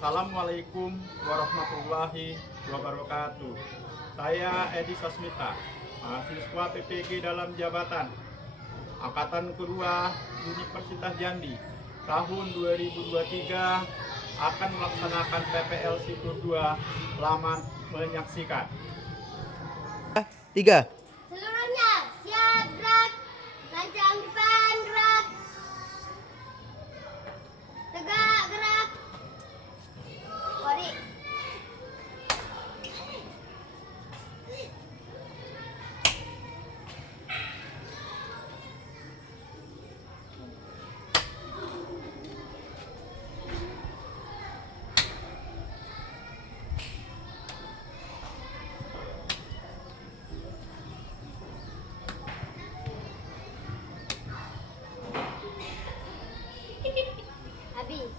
Assalamualaikum warahmatullahi wabarakatuh. Saya Edi Sasmita, mahasiswa PPG dalam jabatan Angkatan Kedua Universitas Jambi. Tahun 2023 akan melaksanakan PPL Siklus 2. Selamat menyaksikan. 3. Seluruhnya siap gerak. Lancang depan gerak. Tegak gerak. Balik. Habis.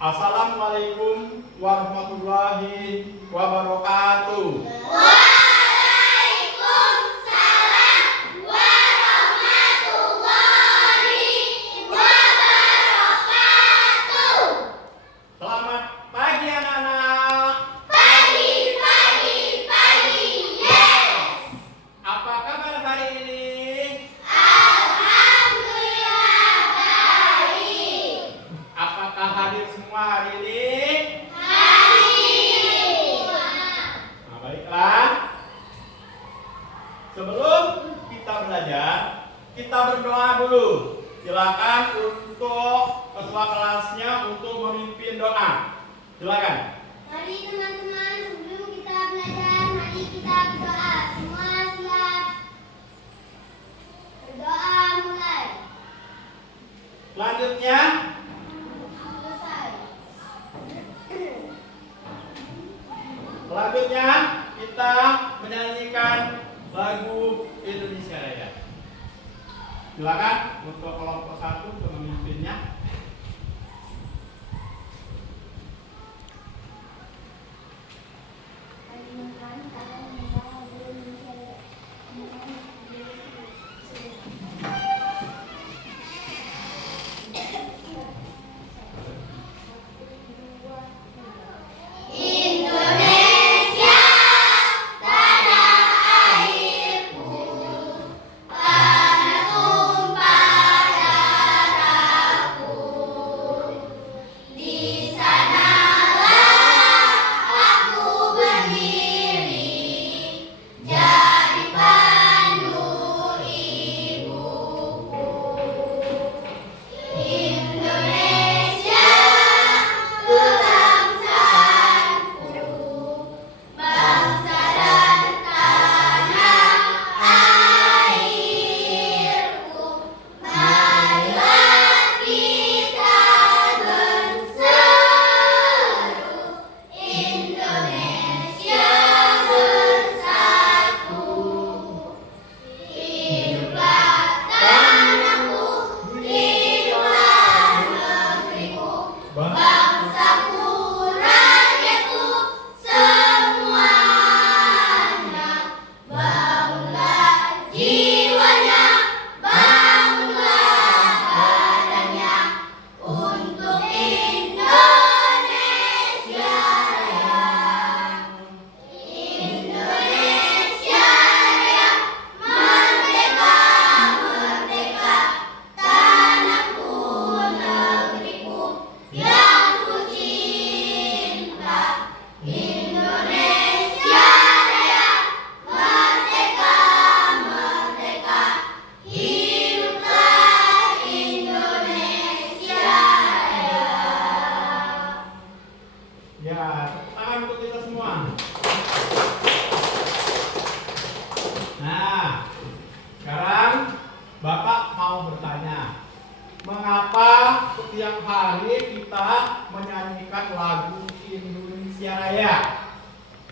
Assalamualaikum warahmatullahi wabarakatuh. Waalaikumsalam warahmatullahi wabarakatuh. Selamat pagi anak-anak. Pagi, pagi, pagi. Yes. Apa kabar hari ini? Alhamdulillah baik. Apakah hadir semua hari ini? Nah, baiklah. Sebelum kita belajar, kita berdoa dulu. Silakan untuk ketua kelasnya untuk memimpin doa. Silakan. Mari teman-teman, sebelum kita belajar, mari kita berdoa. Semua siap? Berdoa mulai. Selanjutnya, Selesai. selanjutnya kita menyanyikan lagu Indonesia Raya. Silakan untuk kelompok 1 untuk memimpinnya. Indonesia, tanah airku, tanah tumpah darahku. Di sanalah aku berdiri, jadi pandu ibuku. Indonesia, kebangsaanku, bangsa dan tanah airku. Marilah kita berseru, Indonesia bersatu. Hiduplah tanahku, hiduplah negeriku, bangsaku, rakyatku, semuanya. Bangunlah jiwanya, bangunlah badannya, untuk Indonesia Raya. Indonesia Raya, merdeka, merdeka, tanahku, negeriku, yang ku cinta. Indonesia Raya, merdeka, merdeka, hiduplah Indonesia Raya. Ya, tepuk tangan untuk kita semua. Nah, sekarang Bapak mau bertanya, mengapa setiap hari kita menyanyikan lagu Indonesia Raya?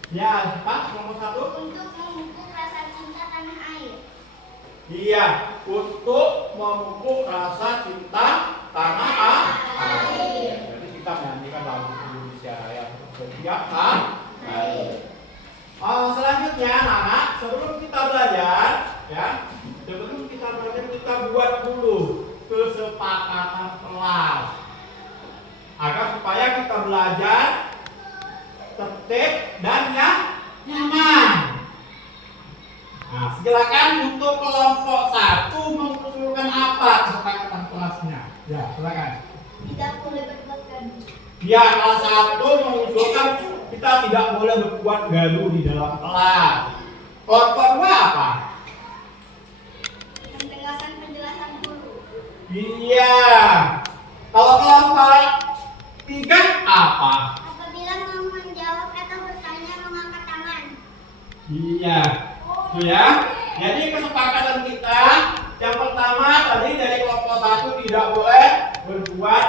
Ya, Pak, nomor 1. Untuk memupuk rasa cinta tanah air. Iya, untuk memupuk rasa cinta tanah air. Jadi kita menyanyikan lagu Indonesia Raya setiap hari. Selanjutnya anak-anak, sebelum kita belajar ya, kita buat dulu kesepakatan kelas agar supaya kita belajar tertib dan nyaman. Nah, silakan untuk kelompok 1 mengusulkan apa kesepakatan kelasnya? Ya, silakan. Tidak boleh berbuat gaduh. Ya, kelas 1 mengusulkan kita tidak boleh berbuat gaduh di dalam kelas. Kelompok 2 apa? Penjelasan guru. Iya. Kalau kelompok 3 apa? Apabila mau menjawab atau bertanya mengangkat tangan. Iya. Itu ya. Jadi kesepakatan kita yang pertama tadi dari kelompok 1 tidak boleh berbuat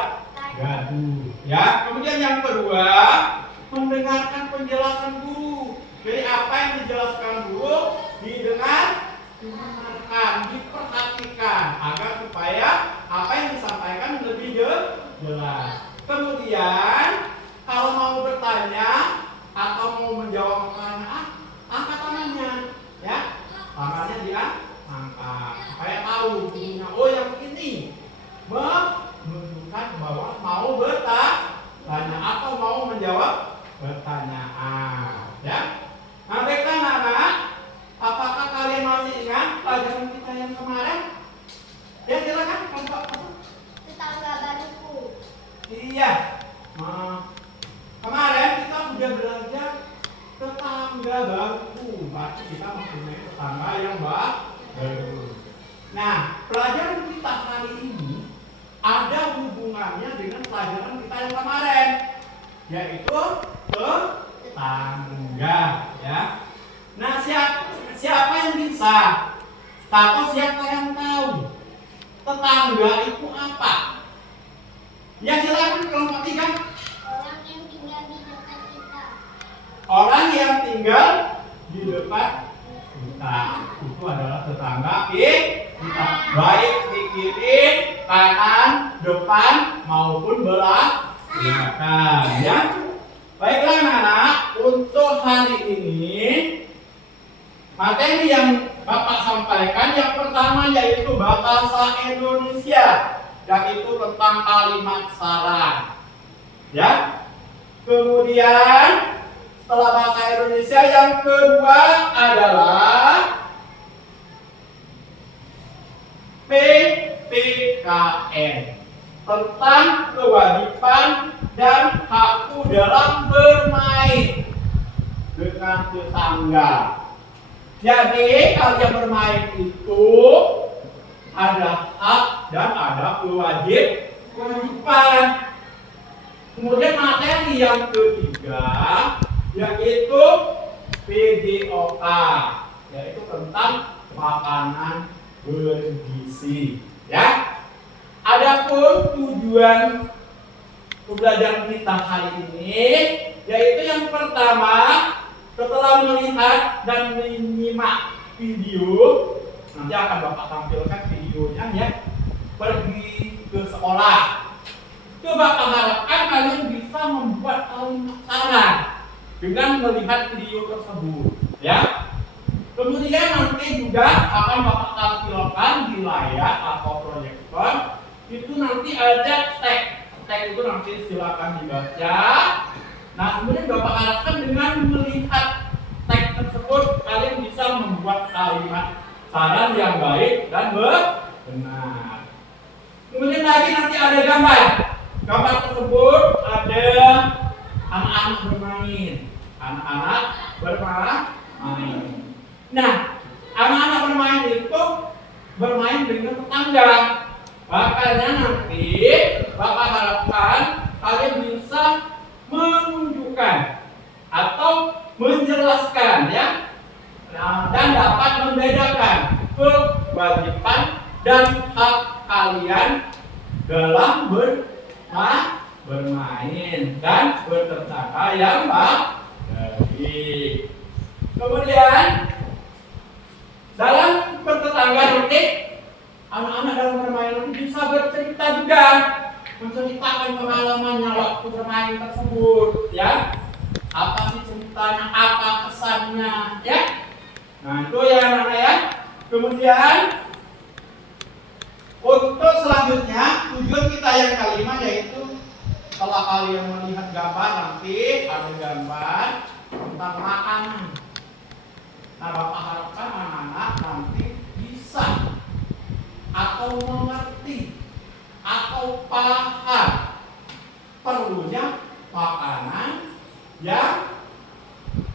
gaduh. Ya. Kemudian yang kedua, mendengarkan penjelasan guru. Jadi apa yang dijelaskan guru didengar, didengarkan, diperhatikan agar supaya apa yang disampaikan lebih jelas. Kemudian kalau mau bertanya atau mau menjawab pertanyaan, angkat tangannya, ya, tangannya dia angkat supaya tahu gurunya. Oh yang ini menunjukkan bahwa mau bertanya atau mau menjawab pertanyaan, ya. Nah, baiklah anak-anak, apakah kalian masih ingat pelajaran kita yang kemarin? Ya silakan kelompok. Tetangga baruku. Iya. Kemarin kita sudah belajar tetangga baru. Berarti kita mempunyai tetangga yang baru. Nah, pelajaran kita hari ini ada hubungannya dengan pelajaran kita yang kemarin, yaitu tetangga, ya. Nah, siapa yang bisa? Atau siapa yang tahu tetangga itu apa? Ya silakan kelompok 3. Orang yang tinggal di dekat kita. Orang yang tinggal di dekat kita itu adalah tetangga kita, baik di kiri, kanan, depan maupun belakang, ya. Baiklah anak-anak, untuk hari ini materi yang Bapak sampaikan yang pertama yaitu bahasa Indonesia, yaitu tentang kalimat syarat, ya. Kemudian setelah bahasa Indonesia yang kedua adalah PPKN, tentang kewajiban dan hakku dalam bermain dengan tetangga. Jadi kalian bermain itu ada hak dan ada kewajiban. Kemudian materi yang ketiga yaitu PJOK, yaitu tentang makanan bergizi, ya. Adapun tujuan pembelajaran kita hari ini yaitu yang pertama, setelah melihat dan menyimak video, nanti akan Bapak tampilkan videonya, ya. Pergi ke sekolah. Itu Bapak harapkan kalian bisa membuat kalimat syarat dengan melihat video tersebut, ya. Kemudian nanti juga akan Bapak tampilkan di layar atau proyektor. Itu nanti ada teks itu nanti silakan dibaca. Nah, kemudian Bapak harapkan dengan melihat teks tersebut kalian bisa membuat kalimat saran yang baik dan benar. Kemudian lagi nanti ada gambar. Gambar tersebut ada anak-anak bermain. Anak-anak bermain. Nah, anak-anak bermain itu bermain dengan tetangga. Makanya nanti Bapak harapkan kalian bisa menunjukkan atau menjelaskan, ya, dan dapat membedakan kewajiban dan hak kalian dalam bermain dan bertetangga yang baik. Kemudian dalam bertetangga nanti anak-anak dalam bermain nanti bisa bercerita juga, menceritakan pengalamannya waktu bermain tersebut, ya. Apa sih ceritanya, apa kesan kesehatannya, ya. Nah, itu ya anak-anak ya. Kemudian untuk selanjutnya tujuan kita yang kelima yaitu setelah kalian melihat gambar nanti ada gambar tentang makanan. Nah, Bapak harapkan anak-anak nanti bisa atau mengerti atau paham perlunya makanan yang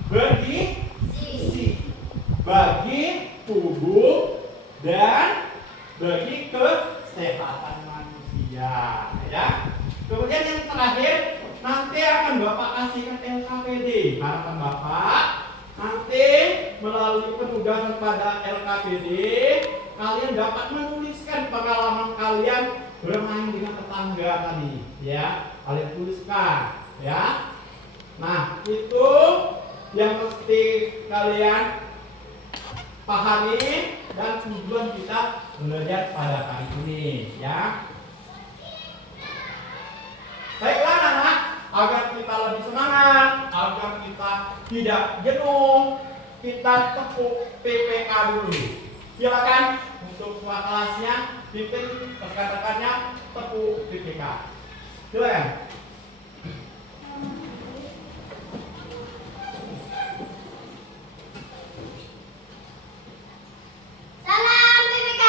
bergizi bagi tubuh dan bagi kesehatan manusia, ya. Kemudian yang terakhir nanti akan Bapak kasihkan LKPD. Harapan Bapak nanti melalui penugasan pada LKPD kalian dapat menuliskan pengalaman kalian bermain dengan tetangga tadi, ya. Kalian tuliskan, ya. Nah, itu yang mesti kalian pahami dan tujuan kita belajar pada kali ini, ya. Baiklah anak, agar kita lebih semangat, agar kita tidak jenuh, kita tepuk PPK dulu. Silakan untuk ketua kelasnya, pimpin rekan-rekannya tepuk PPK. Silakan. Salam PPK.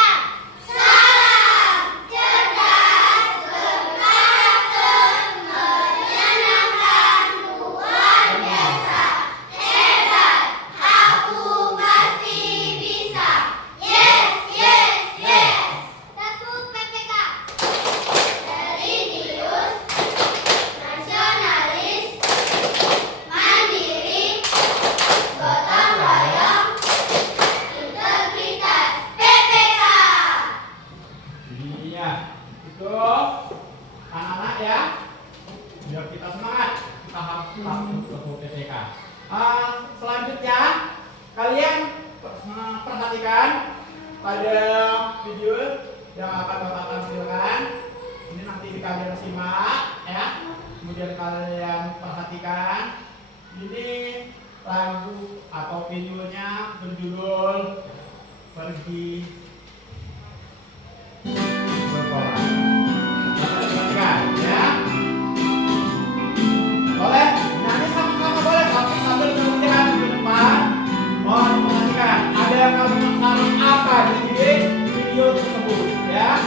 Salam cerdas, berkarakter, menyenangkan, luar biasa, hebat, aku pasti bisa. Yes, yes, yes. Tepuk PPK. Religius, nasionalis, mandiri, gotong royong, integritas PPK. Iya, itu anak-anak ya. Biar kita semangat, kita harus tepuk PPK. Selanjutnya kalian perhatikan pada video yang akan Bapak tampilkan. Ini nanti kalian simak ya. Kemudian kalian perhatikan. Ini lagu atau videonya berjudul Pergi Bersekolah. Perhatikan ya. Boleh? Nanti sama-sama boleh, tapi sambil melihat di depan. Mohon perhatikan, ada kalimat apa di video tersebut ya.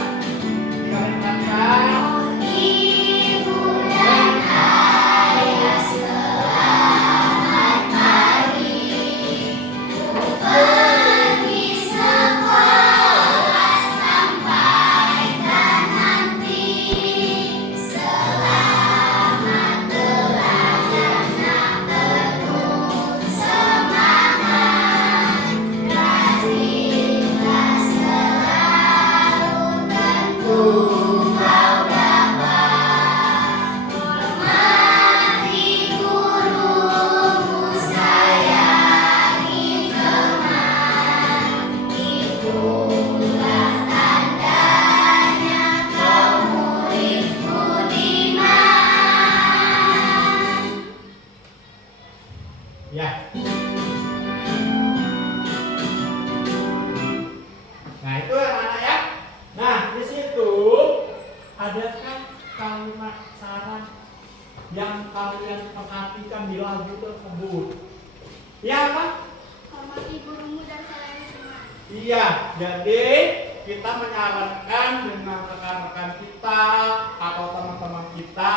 Kalian perhatikan. Ibu dan ayah selamat pagi. Pergi sekolah sampai dan nanti. Selamat belajar nak penuh semangat. Rajinlah selalu tentu kau dapat. Hormati gurumu, sayangi teman. Itulah tandanya kau murid budiman. Ya. Nah, itu anak-anak ya. Nah, di situ adakah kalimat saran yang kalian perhatikan di lagu tersebut? Ya apa? Hormati gurumu dan sayangi teman. Iya, jadi kita menyarankan dengan rekan-rekan kita atau teman-teman kita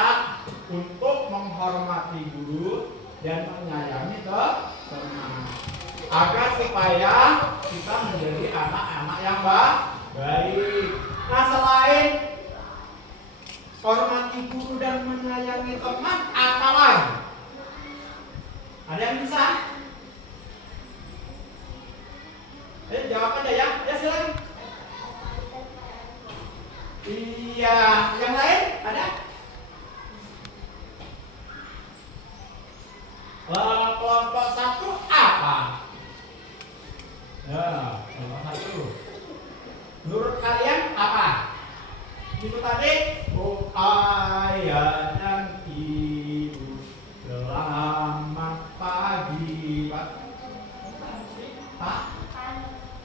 untuk menghormati guru dan menyayangi teman agar supaya kita menjadi anak-anak yang baik. Nah, selain hormati guru dan menyayangi teman, apa lagi? Ada yang bisa? Jawab aja ya. Ya silakan. Iya, yang lain ada? Kelompok satu apa? Ya, kelompok satu. Menurut kalian apa? Itu tadi, oh ayah dan ibu, selamat pagi Pak.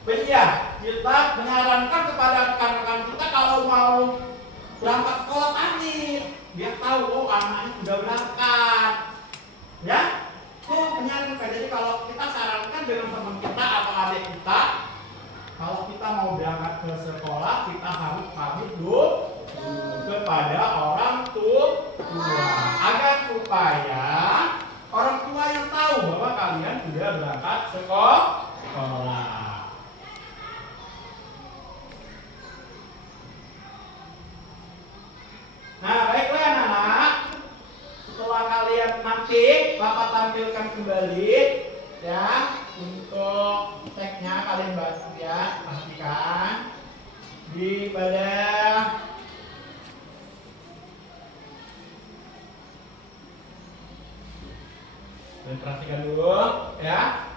Iya, kita menyarankan kepada rekan-rekan kita kalau mau berangkat sekolah tadi, dia tahu oh anaknya sudah berangkat. Ya, tuh menyarankan. Jadi kalau kita sarankan dengan teman kita atau adik kita, kalau kita mau berangkat ke sekolah, kita harus pamit dulu kepada orang tua agar supaya orang tua yang tahu bahwa kalian sudah berangkat sekolah. Nah, baiklah anak-anak. Setelah kalian nanti Bapak tampilkan kembali ya untuk teksnya kalian baca ya, perhatikan di pada dan perhatikan dulu ya.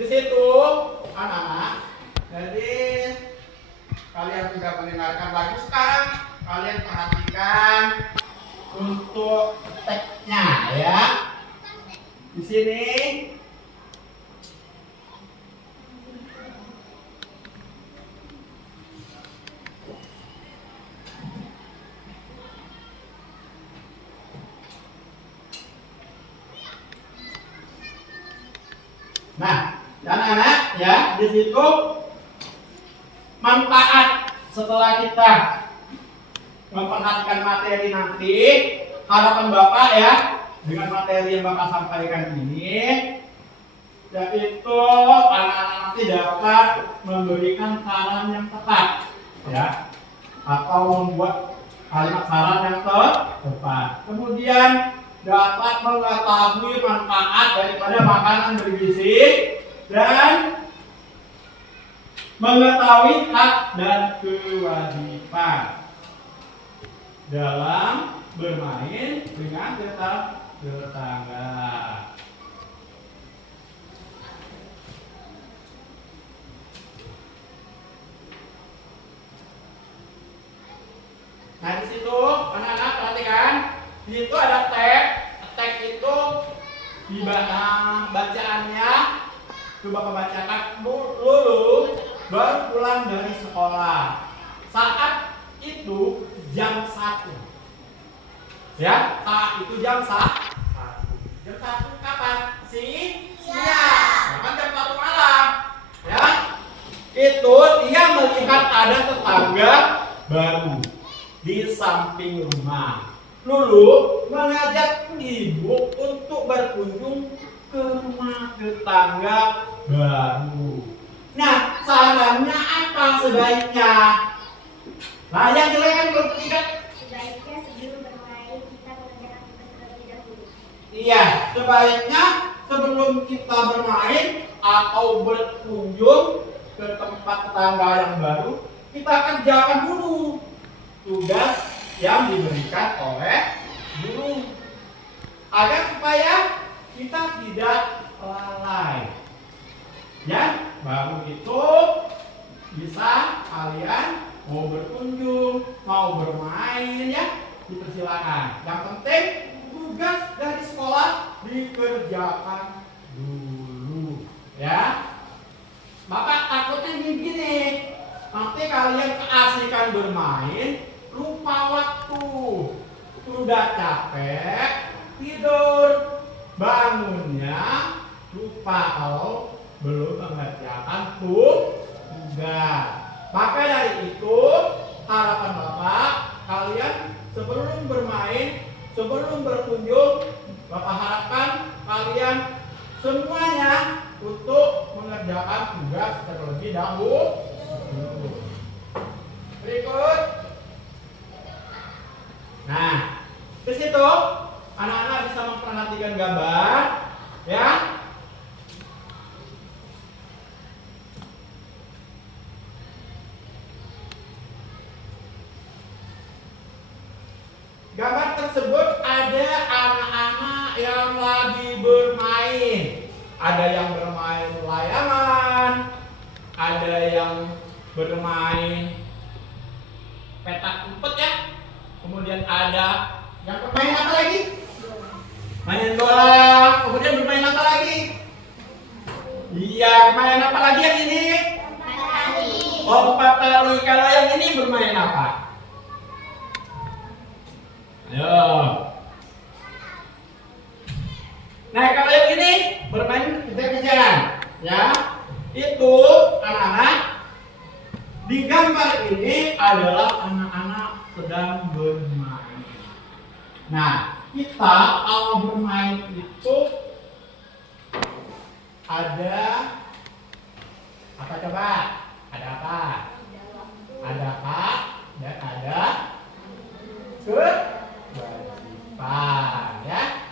Di situ anak-anak. Jadi kalian sudah mendengarkan lagu, sekarang kalian perhatikan untuk teksnya ya. Di sini nah, anak-anak ya, di situ manfaat setelah kita memperhatikan materi nanti, harapan Bapak ya dengan materi yang Bapak sampaikan ini, yaitu anak-anak nanti dapat memberikan saran yang tepat ya, atau membuat kalimat saran yang tepat. Kemudian dapat mengetahui manfaat daripada makanan bergizi dan mengetahui hak dan kewajiban dalam bermain dengan tetangga. Nah, di situ anak-anak perhatikan, di situ ada teks. Teks itu di bacaannya coba kebacakan dulu baru pulang dari sekolah. Saat itu jam 1. Ya, saat itu jam 1. Jam 1 kapan? Siang. Kan jam 1 malam. Ya. Itu dia melihat ada tetangga baru di samping rumah. Lulu mengajak ibu untuk berkunjung ke rumah tetangga baru. Nah, sarannya apa sebaiknya? Nah, yang jelek kan belum ketiga. Sebaiknya sebelum bermain kita mengerjakan tugas terlebih dahulu. Iya, sebaiknya sebelum kita bermain atau berkunjung ke tempat tetangga yang baru, kita kerjakan dulu tugas yang diberikan oleh guru agar supaya kita tidak lalai. Ya, baru itu bisa kalian mau berkunjung, mau bermain ya, dipersilakan. Yang penting tugas dari sekolah dikerjakan dulu ya. Bapak takutnya gini, nanti kalian keasikan bermain, lupa waktu, udah capek, tidur, bangunnya lupa kalau belum mengerjakan tugas. Maka dari itu harapan Bapak, kalian sebelum bermain, sebelum berkunjung, Bapak harapkan kalian semuanya untuk mengerjakan tugas terlebih dahulu. Berikut. Nah, di situ anak-anak bisa memperhatikan gambar, ya. Gambar tersebut ada anak-anak yang lagi bermain. Ada yang bermain layangan, ada yang bermain petak umpet ya. Kemudian ada yang bermain apa lagi? Main bola. Kemudian bermain apa lagi? Iya, main apa lagi yang ini? Lompat tali. Kalau yang ini bermain apa? Ayo. Nah, kalau yang ini bermain kejar-kejaran, ya. Itu anak-anak di gambar ini adalah anak-anak sedang bermain. Nah, kita kalau bermain itu ada apa coba? Ada apa? Ada apa? Dan ada kewajiban, ya.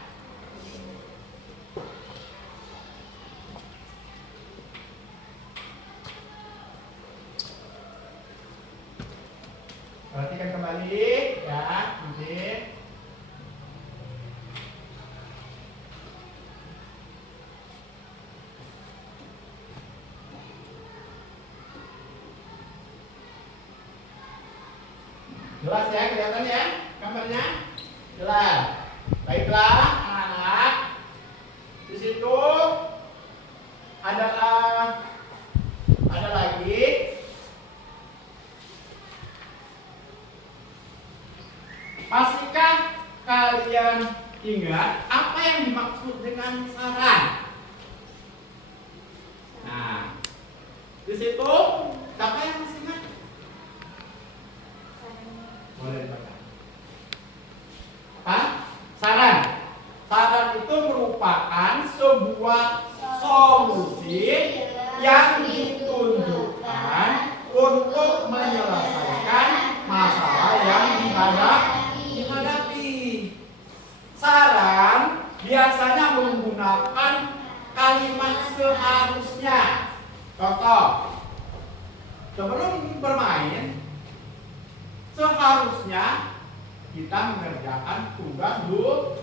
Perhatikan kembali, ya, nanti. Jelas ya, kelihatan ya gambarnya? Jelas. Baiklah, anak-anak. Di situ ada lagi. Masihkah kalian ingat apa yang dimaksud dengan saran? Nah, di situ siapa yang masih ingat? Boleh dibaca. Apa? Saran. Saran itu merupakan sebuah solusi yang ditunjukkan untuk menyelesaikan masalah yang dihadapi. Saran biasanya menggunakan kalimat seharusnya. Contoh, sebelum bermain, seharusnya kita mengerjakan tugas dulu.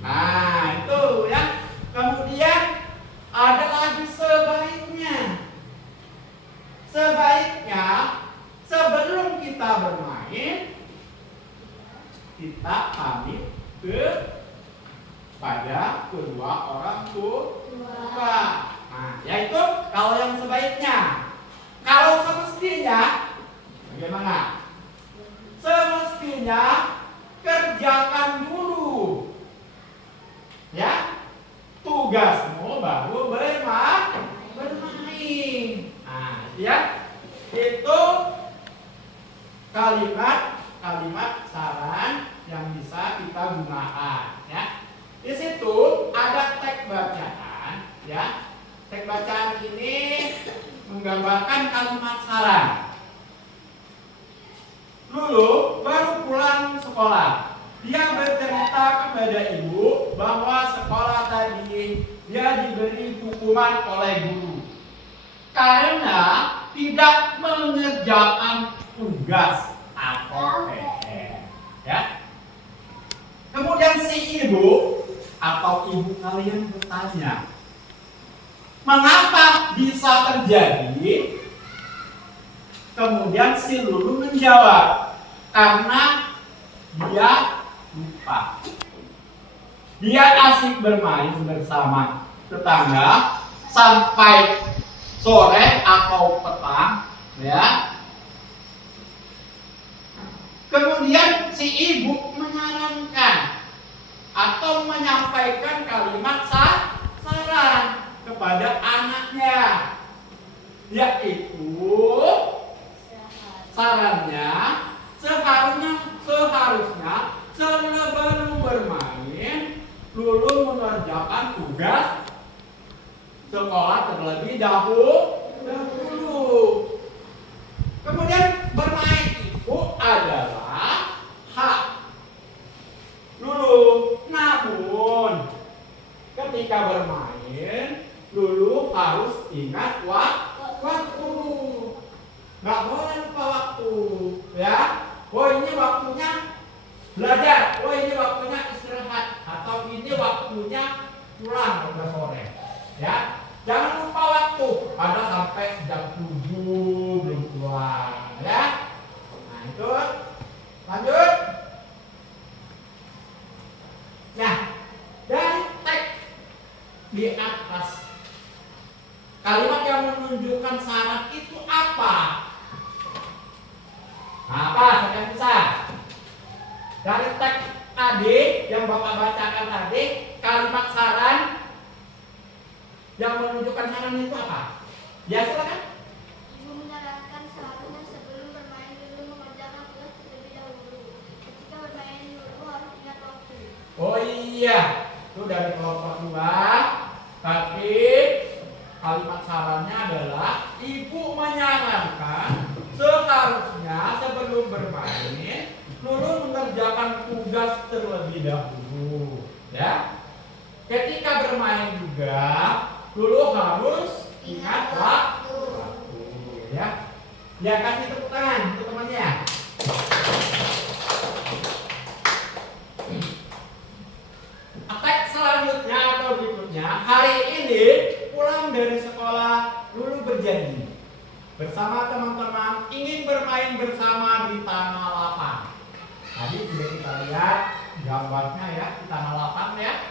Nah, itu ya. Kemudian ada lagi sebaiknya. Sebaiknya sebelum kita bermain, kita pamit kepada kedua orang tua. Nah, yaitu kalau yang sebaiknya. Kalau semestinya, bagaimana? Semestinya kerjakan dulu, ya, tugasmu baru bermain. Nah, ya, itu kalimat saran yang bisa kita gunakan, ya. Di situ ada teks bacaan, ya. Teks bacaan ini menggambarkan kalimat saran. Lulu baru pulang sekolah. Dia bercerita kepada ibu bahwa sekolah tadi dia diberi hukuman oleh guru karena tidak mengerjakan tugas atau PR, ya. Kemudian si ibu atau ibu kalian bertanya, mengapa bisa terjadi? Kemudian si Lulu menjawab, karena dia lupa. Dia asik bermain bersama tetangga sampai sore atau petang, ya. Kemudian si ibu menyarankan atau menyampaikan kalimat saran kepada anaknya, yaitu sarannya seharusnya sebelum bermain Lulu mengerjakan tugas sekolah terlebih dahulu. Kemudian bermain itu adalah hak Lulu. Namun ketika bermain Lulu harus ingat waktu. Nggak boleh lupa waktu, ya. Oh, ini waktunya belajar, oh ini waktunya istirahat, atau ini waktunya pulang udah sore, ya. Jangan lupa waktu, ada sampai jam 7 belum pulang, ya. Nah, itu lanjut. Nah, dari teks di atas Kalimat yang menunjukkan syarat itu apa? Apa? Siapa yang bisa? Dari teks tadi yang Bapak bacakan tadi, kalimat saran yang menunjukkan saran itu apa? Ya, silakan. Ibu menyarankan seharusnya sebelum bermain dulu mengerjakan tugas terlebih dahulu. Ketika bermain dulu harus ingat waktu. Oh iya, itu dari kelompok 2. Tapi kalimat sarannya adalah ibu menyarankan seharusnya sebelum bermain Lulu mengerjakan tugas terlebih dahulu. Ya, ketika bermain juga Lulu harus ingat waktu. Ya, ya kasih tepuk tangan untuk temannya. Teks selanjutnya atau berikutnya, hari ini pulang dari sekolah Lulu berjanji bersama teman-teman ingin bermain bersama di tanah lapang. Tadi sudah kita lihat gambarnya ya di tanah lapang ya.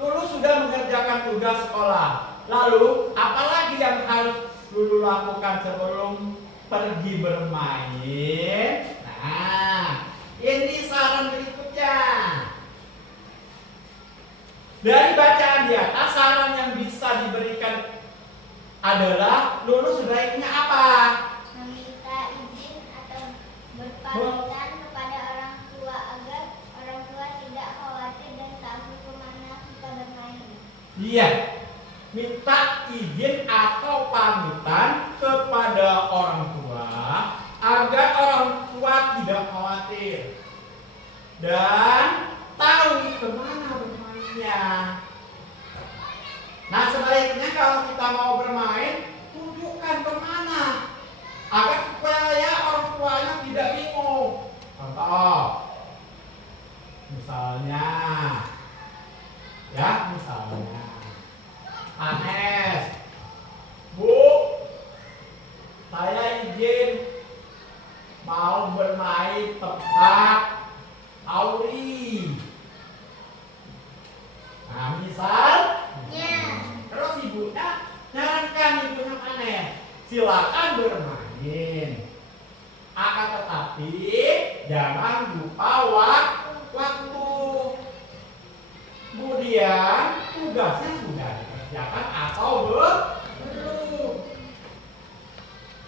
Lulu sudah mengerjakan tugas sekolah. Lalu apalagi yang harus Lulu lakukan sebelum pergi bermain? Nah, ini saran berikutnya. Dari bacaan di atas, saran yang bisa diberikan adalah Lulu sebaiknya apa? Meminta izin atau berpamitan kepada orang tua agar orang tua tidak khawatir dan tahu kemana kita bermain. Iya, minta izin atau pamitan kepada orang tua agar orang tua tidak khawatir dan tahu kemana bermainnya. Nah, sebaliknya kalau kita mau bermain, tunjukkan kemana agar supaya orang tuanya tidak bingung. Contoh, misalnya, Anes, Bu, saya izin mau bermain tempat Auri. Nah, terus ibunya nyarankan ibunya Anes, silakan bermain. Akan tetapi jangan lupa waktu. Kemudian tugasnya sudah dikerjakan atau belum.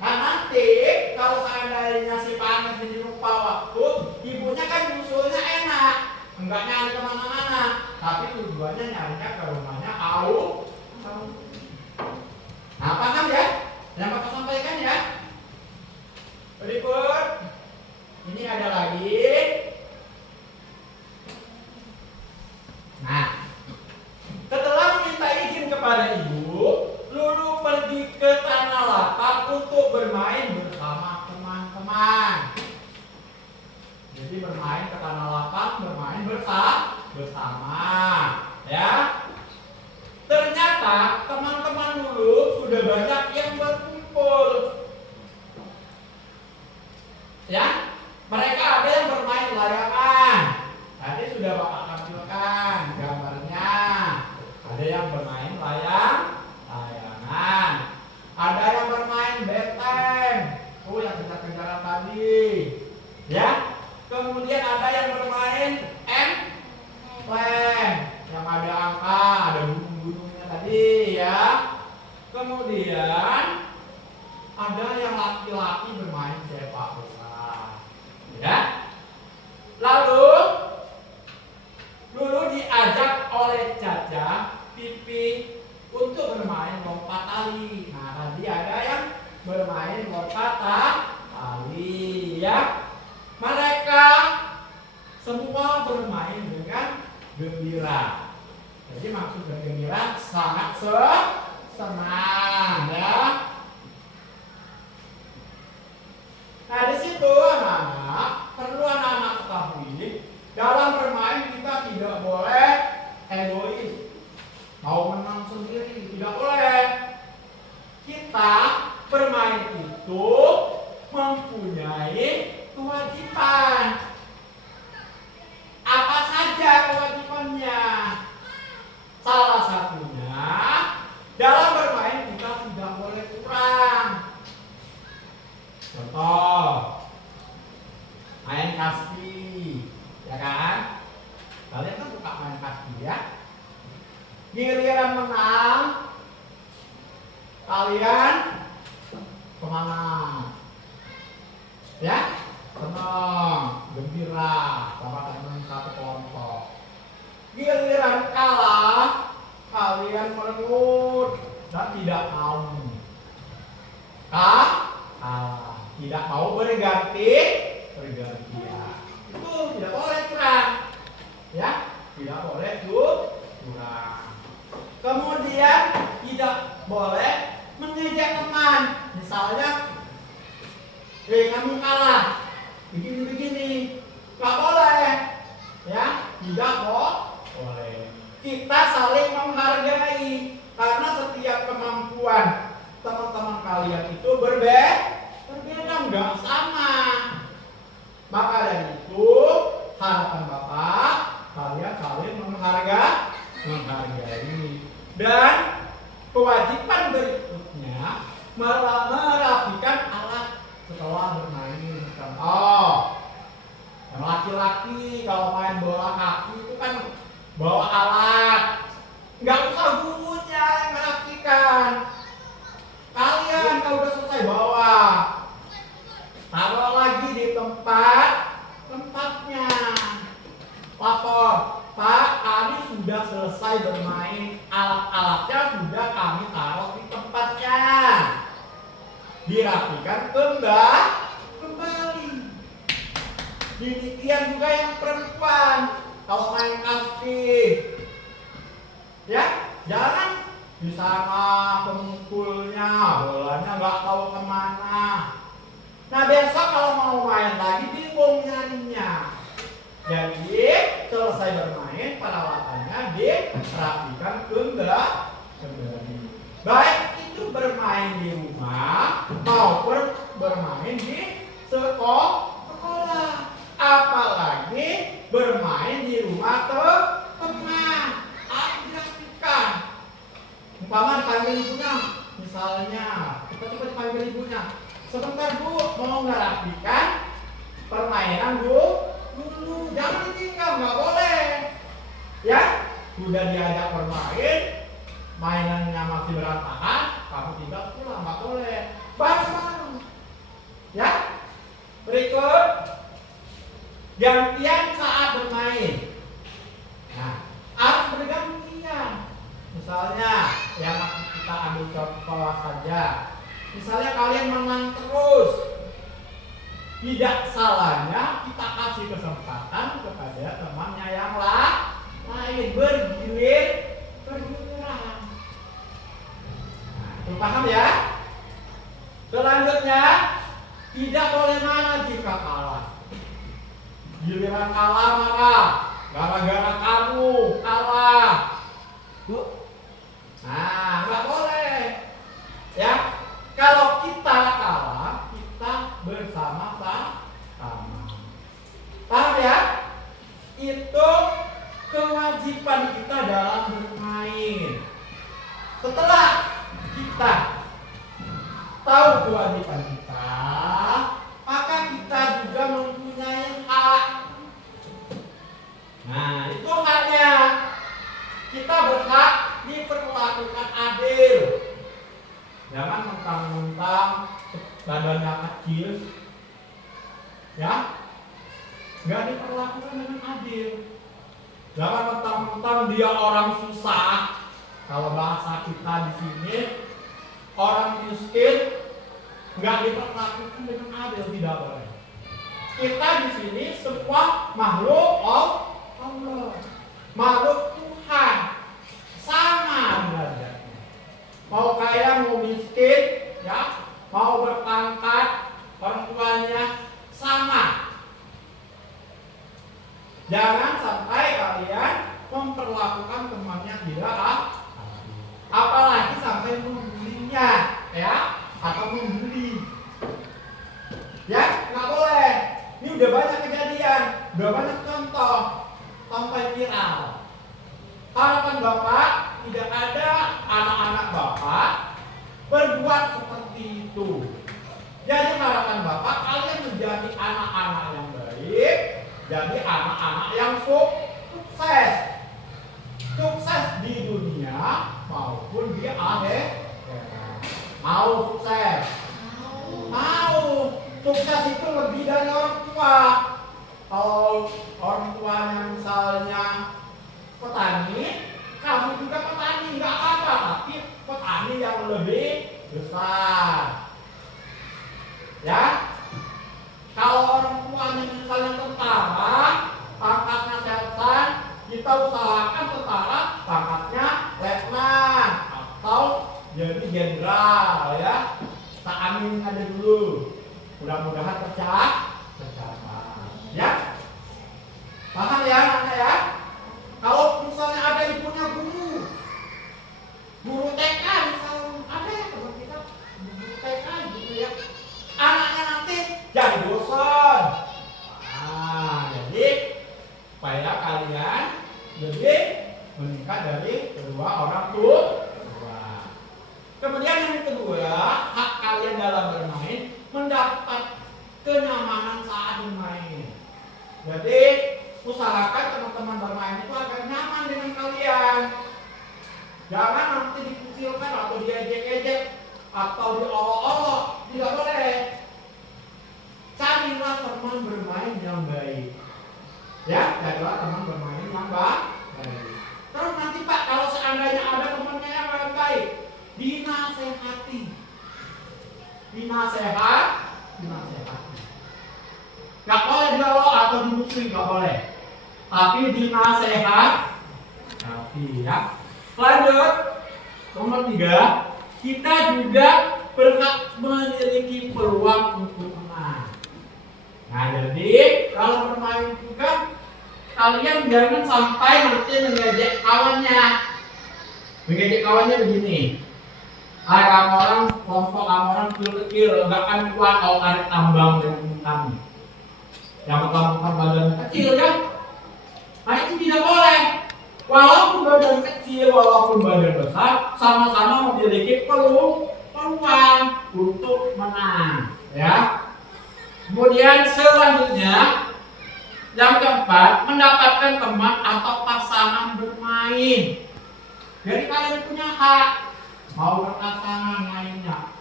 Nah, nanti kalau seandainya si Panes jadi lupa waktu, ibunya kan nyusulnya enak, enggak nyari kemana-mana, tapi tujuannya nyarinya ke rumahnya Au. Nah, paham ya? Yang Bapak sampaikan ya. Berikut, ini ada lagi. Nah, setelah meminta izin kepada ibu, Lulu pergi ke tanah lapang untuk bermain bersama teman-teman. Jadi bermain ke tanah lapang, bermain bersama, ya. Ternyata teman-teman Lulu sudah banyak yang berkumpul. Ya, mereka ada yang bermain layangan. Tadi sudah Bapak tampilkan gambarnya. Ada yang bermain layangan. Ada yang bermain benteng. Oh, yang kejar-kejaran tadi. Ya. Kemudian ada yang bermain leng, yang ada angka, ada gunung-gunungnya tadi ya. Kemudian ada yang laki-laki bermain sepak bola. Ya. Lalu Lulu diajak oleh Caca, Pipi untuk bermain lompat tali. Nah, tadi ada yang bermain lompat tali ya. Mereka semua bermain dengan gembira. Jadi maksud bergembira sangat senang ya. Nah, di situ anak-anak perlu anak-anak ketahui, dalam bermain kita tidak boleh egois, mau menang sendiri, tidak boleh. Kita bermain itu mempunyai kewajiban. Apa saja kewajibannya? Salah satunya dalam Contoh, main kasti, ya kan? Kalian kan suka main kasti ya? Giliran menang, kalian semangat, ya? Senang, gembira, sama teman satu kelompok. Giliran kalah, kalian merengut dan tidak mau. Kalah, tidak mau bergantian. Itu tidak boleh curang, ya? Tidak boleh curang. Kemudian tidak boleh mengejek teman. Misalnya, kamu kalah, begini, nggak boleh, ya? Tidak boleh. Kita saling menghargai karena setiap kemampuan teman-teman kalian itu berbeda, nggak sama. Maka dari itu harapan Bapak kalian saling menghargai. Dan kewajiban berikutnya merapikan alat setelah bermain. Contoh, yang laki-laki kalau main bola kaki itu kan bawa alat, nggak usah gurunya yang merapikan. Kalian kalau udah selesai bawa, taruh lagi di tempatnya. Lapor, Pak, kami sudah selesai bermain, alat-alatnya sudah kami taruh di tempatnya. Dirapikan kembali. Demikian juga yang perempuan kalau main kasti, ya jangan di sana pemukulnya, bolanya nggak tahu kemana. Nah besok kalau mau main lagi bingung nyarinya. Jadi selesai bermain peralatannya dirapikan kembali. Baik itu bermain di rumah maupun bermain di sekolah. Apalagi bermain di rumah teman, harus dirapikan. Umpama dipanggil ibunya, misalnya kita coba dipanggil ibunya, sebentar Bu, mau ngerapikan permainan dulu, jangan ditinggal, nggak boleh. Ya, sudah diajak bermain, mainannya masih berantakan, kamu tinggal pulang, nggak boleh. Bareng. Ya, berikut gantian saat bermain. Nah, harus bergantian. Misalnya, yang kita ambil contoh saja. Misalnya kalian menang terus, tidak salahnya kita kasih kesempatan kepada temannya yang lain bergiliran. Nah, itu paham ya? Selanjutnya, tidak boleh marah jika kalah. Giliran kalah marah, gara-gara kamu kalah. Nah, nggak boleh. Ya, kalau kita kalah, kita bersama-sama. Paham ya? Itu kewajiban kita dalam bermain. Setelah kita tahu kewajiban kita, maka kita juga mempunyai hak. Nah, itu haknya. Kita berhak diperlakukan adil. Jangan mentang-mentang badannya kecil, ya, nggak diperlakukan dengan adil. Jangan mentang-mentang dia orang susah. Kalau bahasa kita di sini, orang miskin nggak diperlakukan dengan adil, tidak boleh. Kita di sini semua makhluk Allah, makhluk Tuhan, sama derajatnya. Mau kaya mau miskin, ya, mau berpangkat, orang tuanya sama. Jangan sampai kalian memperlakukan temannya tidak adil. Apalagi sampai membulinya, ya, atau membuli. Ya, nggak boleh. Ini udah banyak kejadian, udah banyak contoh sampai viral. Harapan Bapak tidak ada anak-anak Bapak berbuat seperti itu. Ya, Mau sukses? Mau. Sukses itu lebih dari orang tua. Kalau orang tuanya misalnya petani, kamu juga petani, nggak apa-apa, tapi petani yang lebih besar. Ya, kalau orang tuanya misalnya tentara, pangkatnya sersan, kita usahakan tentara pangkatnya letnan atau jadi jenderal ya. Kita amin aja dulu. Mudah-mudahan tercapai. Ya, paham ya anak ya? Kalau misalnya ada ibunya guru TK misalnya, ada ya teman kita guru TK gitu ya, anaknya nanti jadi dosen. Nah, jadi supaya kalian lebih meningkat dari kedua orang tua. Kemudian yang kedua, hak kalian dalam bermain mendapat kenyamanan saat bermain. Jadi usahakan teman-teman bermain itu agar nyaman dengan kalian. Jangan nanti dikucilkan atau diejek-ejek atau diolok-olok, tidak boleh. Carilah teman bermain yang baik. Ya, carilah teman bermain yang baik. Terus nanti Pak, kalau seandainya ada temannya yang baik, dinasehati. Dinasehati. Gak boleh diolok atau dimusuhi, gak boleh. Tapi dinasehati ya. Lanjut, nomor 3, kita juga berhak memiliki peluang untuk menang. Nah, jadi kalau bermain juga kalian jangan sampai nanti mengejek kawannya. Mengejek kawannya begini. Kamu orang kelompok, kamu orang kecil, enggak akan kuat kalau tarik tambang dengan kami. Yang mentang-mentang badan kecil ya. Nah, itu tidak boleh. Walaupun badan kecil, walaupun badan besar, sama-sama memiliki peluang untuk menang. Ya. Kemudian selanjutnya, yang keempat, mendapatkan teman atau pasangan bermain. Jadi kalian punya hak mau berpasangan mainnya.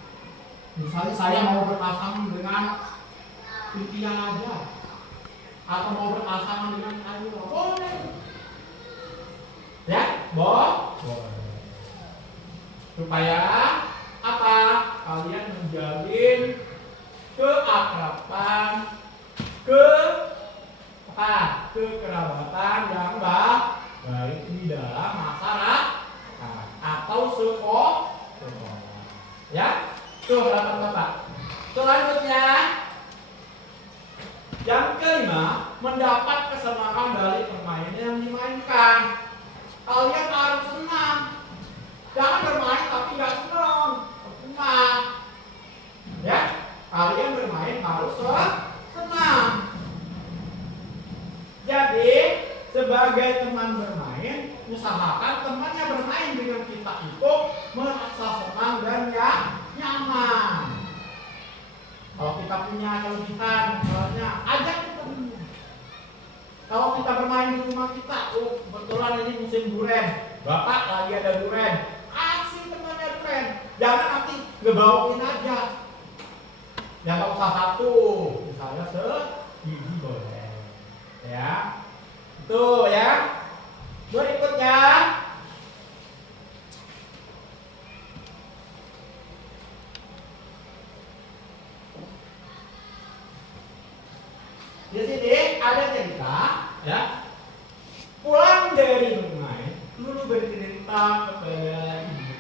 Misalnya saya mau berpasangan dengan impian aja, atau mau berpasangan dengan kayu, boleh. Ya, boleh. Supaya apa? Kalian menjalin keakraban, kekerabatan yang baik di dalam masyarakat atau sekolah. Ya, tuh harapan Bapak. Selanjutnya, yang kelima, mendapat kesenangan dari permainan yang dimainkan. Kalian harus senang. Jangan bermain tapi nggak senang. Senang. Ya, kalian bermain harus senang. Jadi, sebagai teman bermain, usahakan temannya bermain dengan kita itu merasa senang dan nyaman. Kalau kita punya kelebihan, misalnya ajak teman. Kalau kita bermain di rumah kita, kebetulan ini musim durian, Bapak lagi ada durian, kasih temannya durian. Jangan nanti ngebawain aja. Jangan usah satu, misalnya sebiji boleh. Ya, itu ya. Berikutnya, di sini ada cerita, ya. Pulang dari bermain, dulu bercerita kepada ibu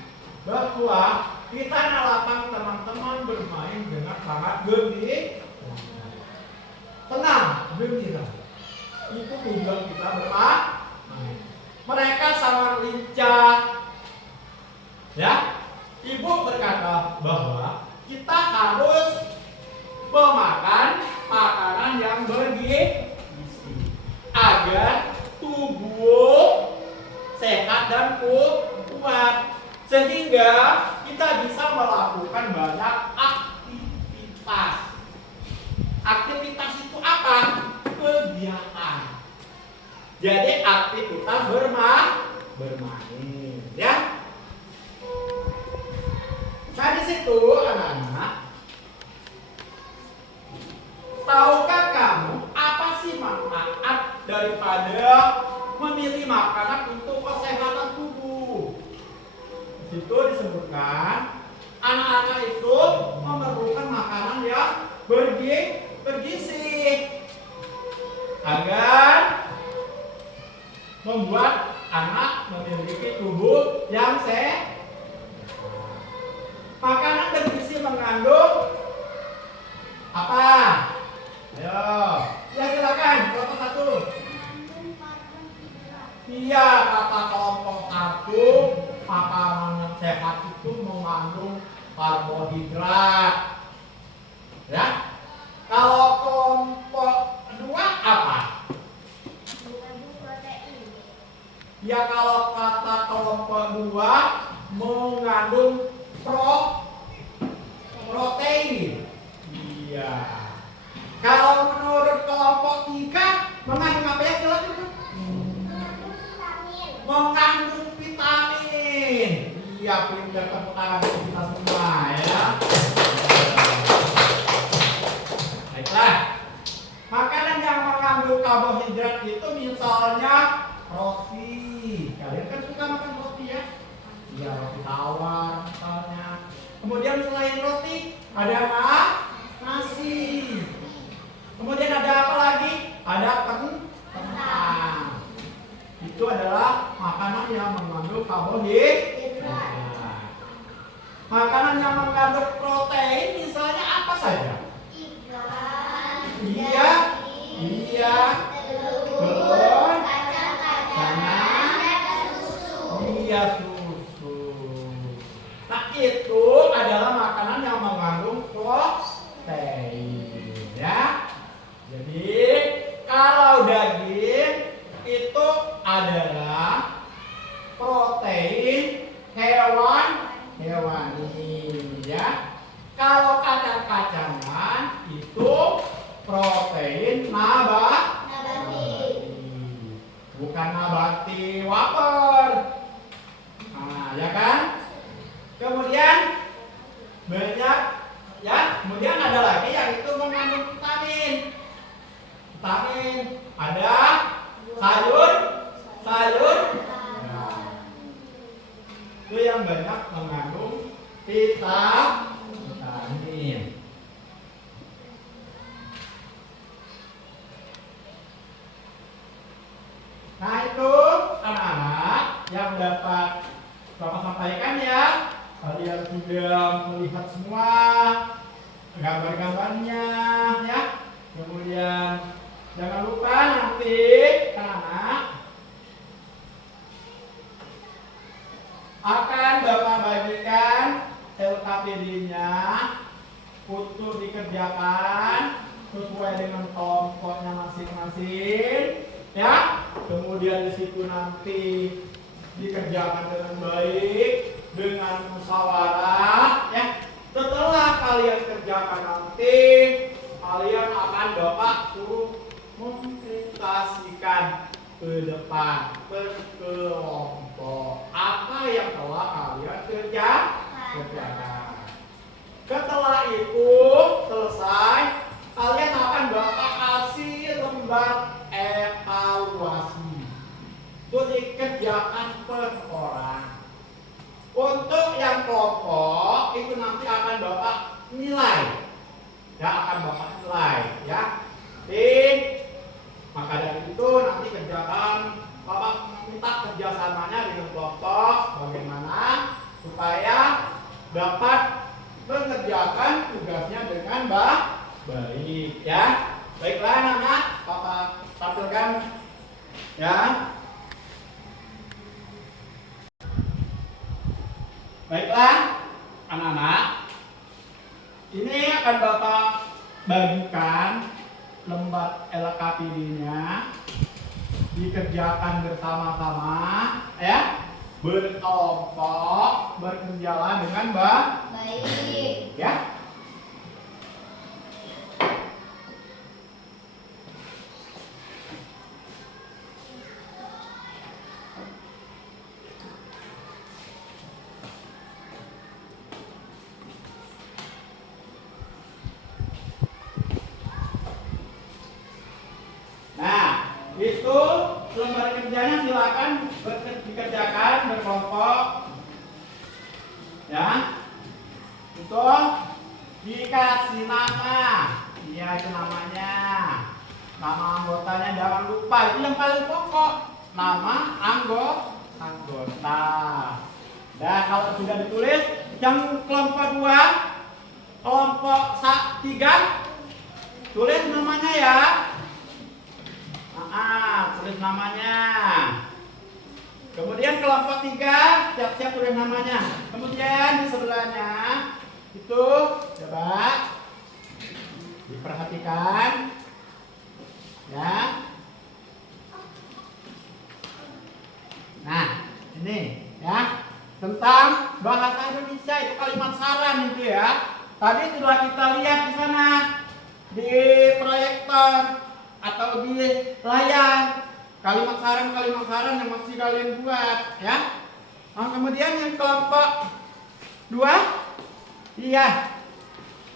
bahwa kita nalakan teman-teman bermain dengan sangat gembira, tenang, gembira. Itu tujuan kita bermain. Mereka sangat lincah. Ya, ibu berkata bahwa kita harus memakan makanan yang bergizi agar tubuh sehat dan kuat, sehingga kita bisa melakukan banyak aktivitas. Aktivitas itu apa? Kegiatan. Jadi aktivitas bermain, ya. Nah, di situ itu anak-anak, tahukah kamu apa sih manfaat daripada memilih makanan untuk kesehatan tubuh? Di situ disebutkan anak-anak itu memerlukan makanan yang bergizi agar membuat anak memiliki tubuh yang sehat. Makanan bergizi mengandung apa? Ayo, ya silakan kelompok satu. Iya, kata kelompok satu, makanan yang sehat itu mengandung karbohidrat. Ya, kalau kelompok kedua apa? Ya, kalau kata kelompok dua mengandung protein. Iya. Kalau menurut kelompok tiga mengandung apa ya? Silakan. Mengandung vitamin. Iya, pintar tepuk tangan kita semua ya. Baiklah. Makanan yang mengandung karbohidrat itu misalnya roti. Kalian kan suka makan roti ya? Iya, roti tawar misalnya. Kemudian selain roti ada nasi. Kemudian ada apa lagi? Ada kentang. Itu adalah makanan yang mengandung karbohidrat. Makanan yang mengandung protein misalnya apa saja? Ikan, Iya, telur, kacang-kacangan, dan susu. iya susu. Nah itu adalah makanan yang mengandung protein, ya. Jadi kalau daging itu adalah protein hewani, ya. Kalau kacang-kacangan itu protein nabati, bukan nabati wafer. Nah, ya kan? Kemudian banyak, ya. Kemudian ada lagi yang itu mengandung vitamin. Vitamin ada sayur. Nah, itu yang banyak mengandung vitamin. Nah itu anak-anak yang dapat Bapak sampaikan ya. Kalian sudah melihat semua gambar-gambarnya ya. Kemudian jangan lupa nanti anak-anak akan Bapak bagikan LKPD-nya untuk dikerjakan sesuai dengan kelompoknya masing-masing ya. Kemudian di situ nanti dikerjakan dengan baik, dengan musyawarah ya. Setelah kalian kerjakan nanti kalian akan Bapak suruh mempresentasikan ke depan ke kelompok apa yang telah kalian kerjakan. Setelah itu selesai, kalian akan Bapak kasih lembar evaluasi untuk dikerjakan per orang. Untuk yang kelompok itu nanti akan Bapak nilai, ya, akan Bapak nilai ya. Maka dari itu nanti kerjakan, Bapak minta kerjasamanya dengan kelompok bagaimana supaya dapat mengerjakan tugasnya dengan baik ya. Baiklah anak-anak, Bapak tampilkan ya. Baiklah anak-anak, ini akan Bapak bagikan lembar LKPD-nya, dikerjakan bersama-sama ya, berkelompok, berkerjaan dengan baik ya. kerjanya silakan dikerjakan berkelompok. Ya. Untuk dikasih nama. Iya, itu namanya. Nama anggotanya jangan lupa, itu yang paling pokok. Nama anggota. Dan kalau sudah ditulis, yang kelompok 2, kelompok 3, tulis namanya ya. Tulis namanya. Kemudian kelompok 3, siap-siap tulis namanya. Kemudian di sebelahnya itu coba diperhatikan ya. Nah, ini ya tentang bahasa Indonesia, itu kalimat saran itu ya. Tadi sudah kita lihat di sana di proyektor atau di layar kalimat saran yang mesti kalian buat ya. Nah, kemudian yang kelompok 2, iya.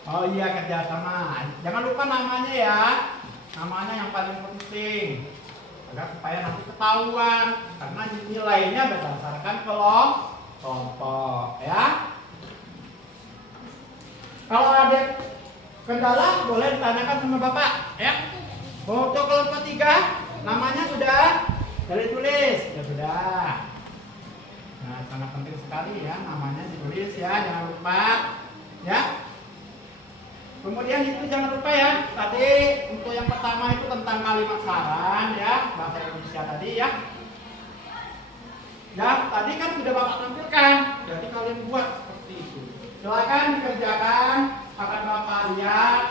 Oh iya, kerjasama. Jangan lupa namanya ya. Namanya yang paling penting agar supaya nanti ketahuan, karena nilainya berdasarkan kelompok ya. Kalau ada kendala boleh ditanyakan sama Bapak ya. Untuk kelompok 3 namanya sudah ditulis ya, sudah. Nah, sangat penting sekali ya, namanya ditulis ya, jangan lupa ya. Kemudian itu jangan lupa ya, tadi untuk yang pertama itu tentang kalimat saran ya, bahasa Indonesia tadi ya. Ya, tadi kan sudah Bapak tampilkan, jadi kalian buat seperti itu. Silakan dikerjakan, akan Bapak lihat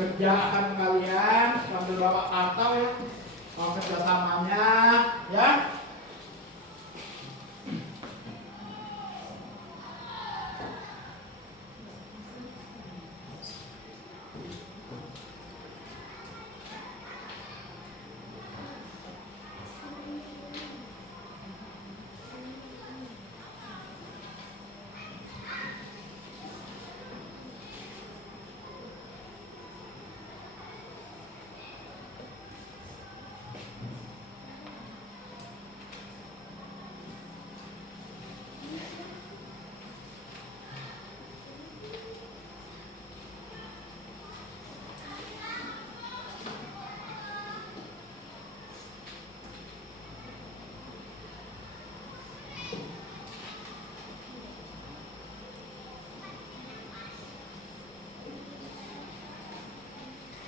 kerjaan kalian sambil Bapak pantau ya, kerjasamanya ya.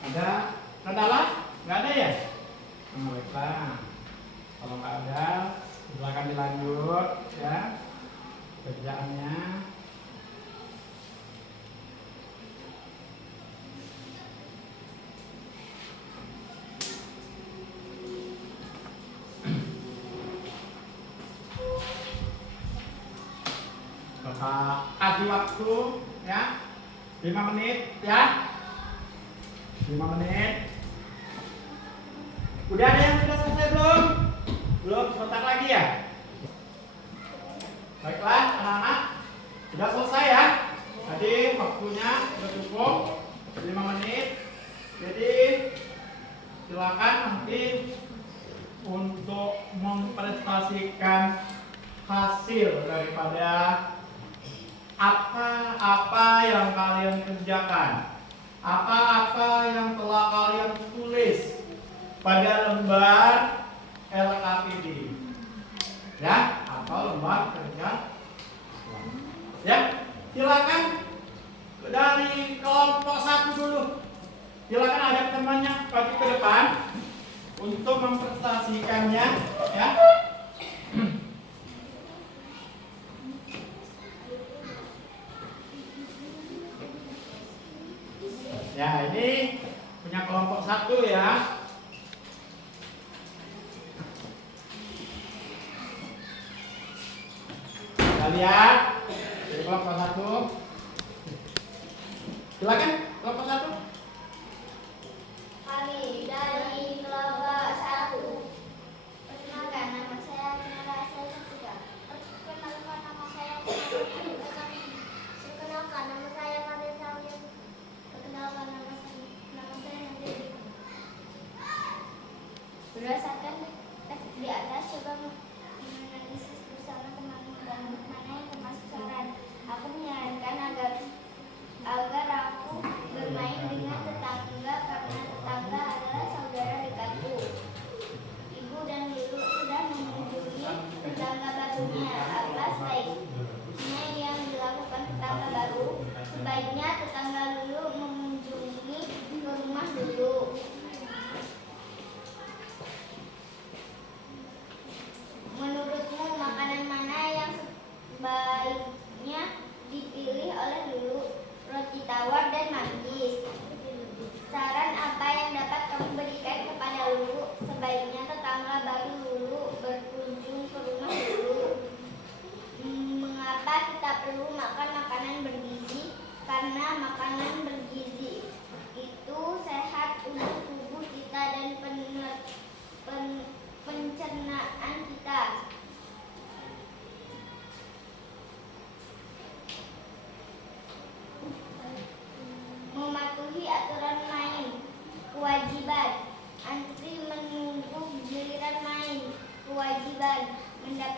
Ada kendala? Nggak ada ya? Baiklah. Kalau nggak ada, silakan dilanjut ya kerjaannya. Bapak kasih waktu ya 5 menit ya. 5 menit. Udah ada yang sudah selesai belum? Belum, sebentar lagi ya. Baiklah anak-anak, sudah selesai ya. Tadi waktunya sudah cukup 5 menit. Jadi silakan nanti untuk mempresentasikan hasil daripada apa-apa yang kalian kerjakan, apa-apa yang telah kalian tulis pada lembar LKPD ya, atau lembar kerja ya. Silakan dari kelompok 1 dulu, silakan ajak temannya maju ke depan untuk mempresentasikannya ya. Ya, ini punya kelompok 1 ya. Kita lihat dari kelompok 1. Silakan kelompok 1. Kami dari kelompok 1. Perkenalkan, nama saya Jessica. Perkenalkan, nama saya Perkenalkan, nama saya Vanessa. Perkenalkan, nama saya Nanti. Berdasarkan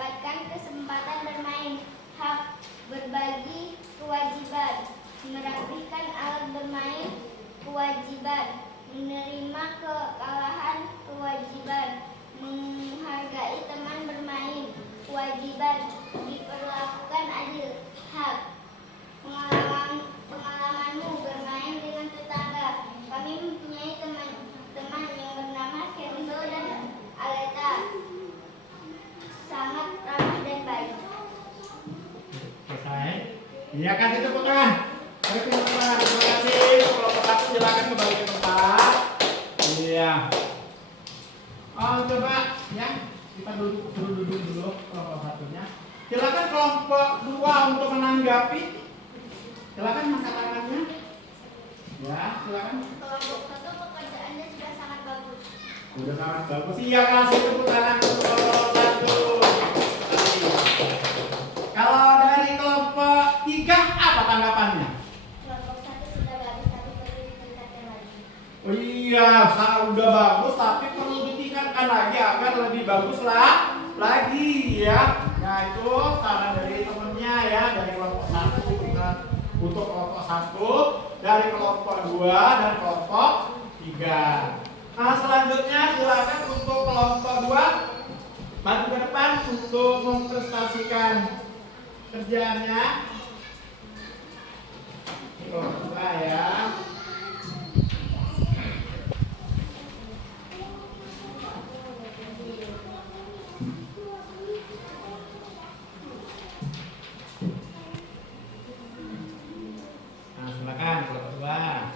mendapatkan kesempatan bermain. Hak berbagi kewajiban. Merapikan alat bermain kewajiban. Menerima kekalahan kewajiban. Menghargai teman bermain kewajiban. Diperlakukan adil. Hak pengalamanmu bermain dengan tetangga. Kami mempunyai teman yang bernama Kenzo dan Aleta, sangat ramah dan baik. Selesai. Iya, kasih tepuk tangan. Mari teman-teman, terima kasih. Kelompok satu silakan kembali ke tempat. Iya. Oh, coba ya, kita duduk dulu kelompok satunya. Silakan kelompok dua untuk menanggapi. Silakan angkat tangannya. Ya, silakan. Kelompok satu pekerjaannya sudah sangat bagus. Sudah sangat bagus. Iya, kasih tepuk tangan untuk kelompok satu. Kalau dari kelompok tiga apa tanggapannya? Kelompok satu sudah bagus tapi perlu ditingkatkan lagi. Oh iya, udah bagus tapi perlu ditingkatkan lagi agar lebih bagus lagi ya. Nah itu saran dari temennya ya, dari kelompok satu untuk kelompok satu, dari kelompok dua dan kelompok tiga. Nah selanjutnya silakan untuk kelompok dua maju ke depan untuk mempresentasikan kerjaannya. Ini kelompok dua ya. Nah, silakan kelompok dua.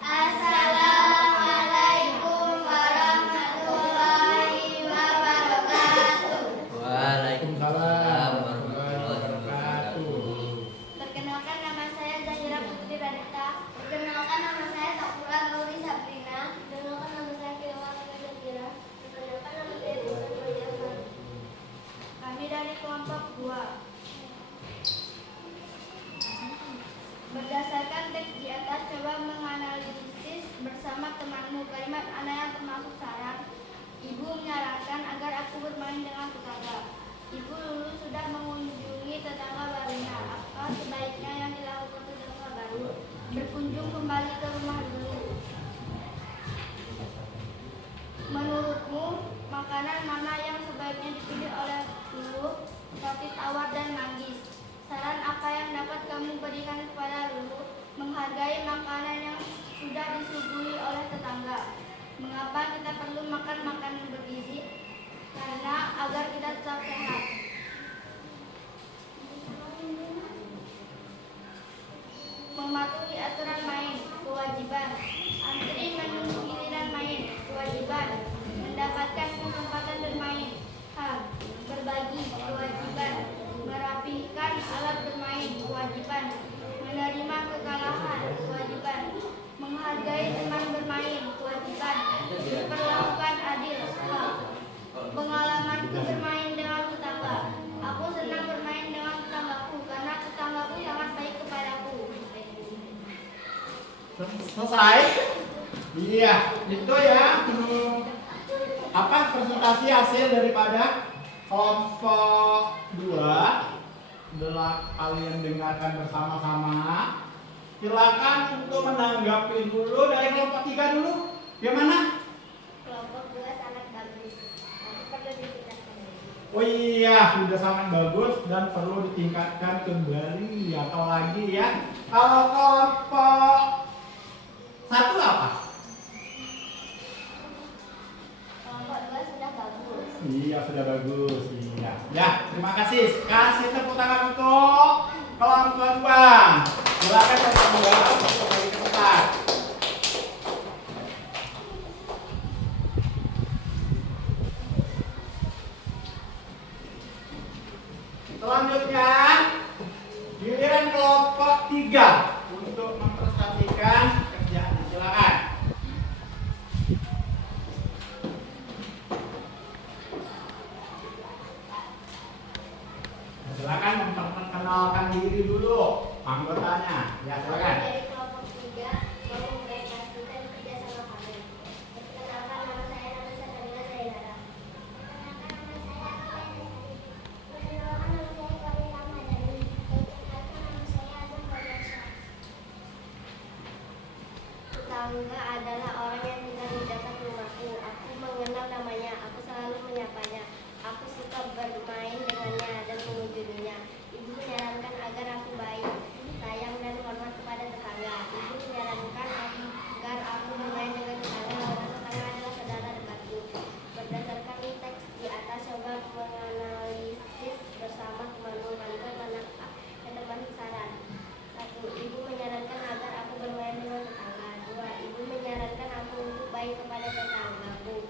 Assalamualaikum warahmatullahi wabarakatuh. Waalaikumsalam warahmatullahi wabarakatuh. Perkenalkan nama saya Zahira Putri Radita. Perkenalkan nama saya Sakura Gauri Sabrina. Perkenalkan nama saya Firman Zakira. Perkenalkan nama saya Bukan Wajahman. Kami dari kelompok 2. Berdasarkan teks di atas, coba menganalisis bersama temanmu kalimat Anda yang termasuk saran. Ibu menyarankan agar aku bermain dengan tetangga. Ibu dulu sudah mengunjungi tetangga barunya. Apa sebaiknya yang dilakukan tetangga baru? Berkunjung kembali ke rumah dulu. Menurutmu, makanan mana yang sebaiknya dipilih oleh Lulu? Roti tawar dan manggis. Saran apa yang dapat kamu berikan kepada Lulu? Menghargai makanan yang sudah disuguhi oleh tetangga. Mengapa kita perlu makan makanan bergizi? Karena agar kita tetap sehat. Mematuhi aturan main, kewajiban. Antri menunggu giliran main, kewajiban. Mendapatkan kesempatan bermain, hak. Berbagi, kewajiban. Merapikan alat bermain, kewajiban. Menerima kekalahan, kewajiban. Menghargai teman bermain, kewajiban. Diperlakukan adil, hak. Pengalamanku bermain dengan tetangga. Aku senang bermain dengan tetanggaku karena tetanggaku sangat baik kepadaku. Selesai? Iya, itu ya. Apa presentasi hasil daripada kelompok 2. Kalian dengarkan bersama-sama. Silakan untuk menanggapi dulu dari kelompok 3 dulu. Gimana? Kelompok 2 sangat bagus. Tapi perlu ditingkatkan lagi. Oh iya, sudah sangat bagus dan perlu ditingkatkan kembali atau lagi ya. Kalau kelompok 1 apa? Kelompok 2 sudah bagus. Iya, sudah bagus. Iya. Ya, terima kasih. Kasih tepuk tangan untuk kelompok 2. Silakan kelompok 2 untuk kembali ke tempat. Selanjutnya, giliran kelompok 3 untuk mempresentasikan kerjaan. Silakan. Silakan memperkenalkan diri dulu anggotanya. Ya, silakan. Dari kelompok 3 mau mempresentasikan kerja sama kami. Perkenalkan nama saya Sabina Zainara. tetangga adalah orang yang tinggal di dekat rumahku. Aku mengenal namanya, aku selalu menyapanya. Aku suka bermain dengannya dan mengunjunginya. Ibu menyarankan agar aku baik, sayang dan hormat kepada tetangga. Ibu menyarankan agar aku bermain dengan tetangga karena tetangga adalah saudara dekatku. Berdasarkan teks di atas, coba menganalisis bersama kemampuan manfaat dan termasuk saran. 1. Ibu menyarankan agar aku bermain dengan tetangga. 2. Ibu menyarankan aku untuk baik kepada tetanggaku.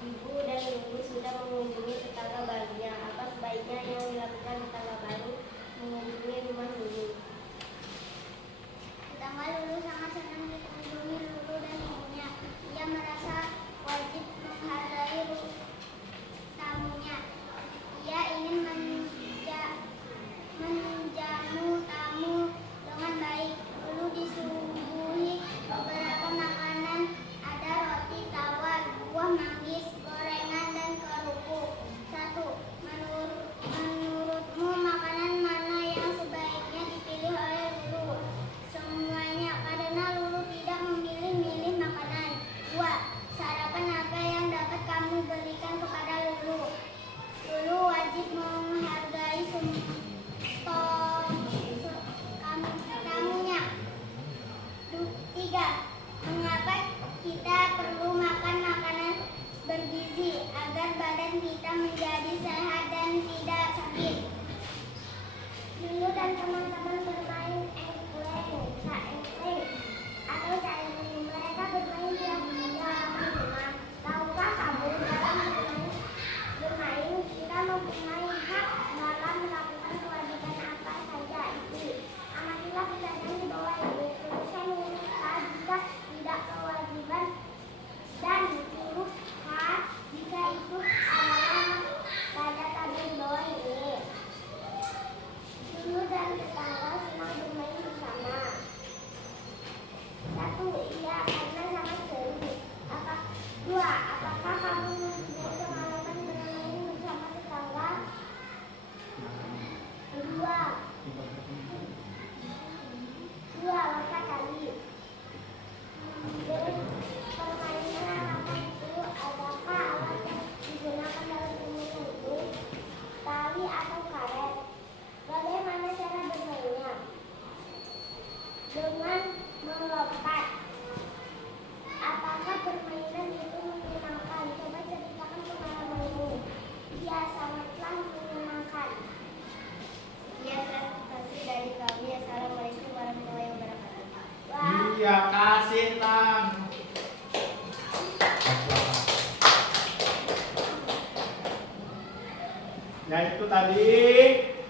Ibu dan Lulu sudah mengunjungi tetangga barunya. Apa sebaiknya yang dilakukan tetangga baru mengunjungi rumah Lulu? Tetangga Lulu sangat senang dikunjungi Lulu dan ibunya. Ia merasa wajib menghargai tamunya. Ia ingin menjamu tamu dengan baik. Lulu disuguhi beberapa makanan, ada roti tawar, buah manggis, gorengan, dan kerupuk. 1. Menurutmu makanan mana yang sebaiknya dipilih oleh Lulu? Semuanya, karena Lulu tidak memilih-milih makanan. 2. Sarapan apa yang dapat kamu berikan kepada Lulu? Lulu wajib menghargai tamunya. 3. Mengapa kita perlu makan makanan bergizi agar badan kita menjadi sehat dan tidak sakit? Lulu dan teman-teman bermain engkleng atau cairung. Mereka bermain di halaman rumah. Tahukah kamu, dalam bermain kita mempunyai hak dalam melakukan kewajiban apa saja itu. Amatilah pertanyaan di bawah ini. Tuliskan huruf H jika tidak kewajiban dan huruf H jika itu adalah pada tabel di bawah ini. Lulu dan tetangga senang bermain bersama. 1. Iya, karena sangat seru. 2. Apakah kamu mempunyai pengalaman bermain bersama tetangga? 2. Berapa kali? Permainan apa itu? Adakah alat yang digunakan dalam permainan itu? Tali atau karet? Bagaimana cara bermainnya? Dengan melompat. Apakah permainan itu menyenangkan? Coba ceritakan pengalamanmu. Ya, sangatlah menyenangkan. Sekian presentasi dari kami. Assalamualaikum warahmatullahi wabarakatuh. Iya, kasih Tam. Ya itu tadi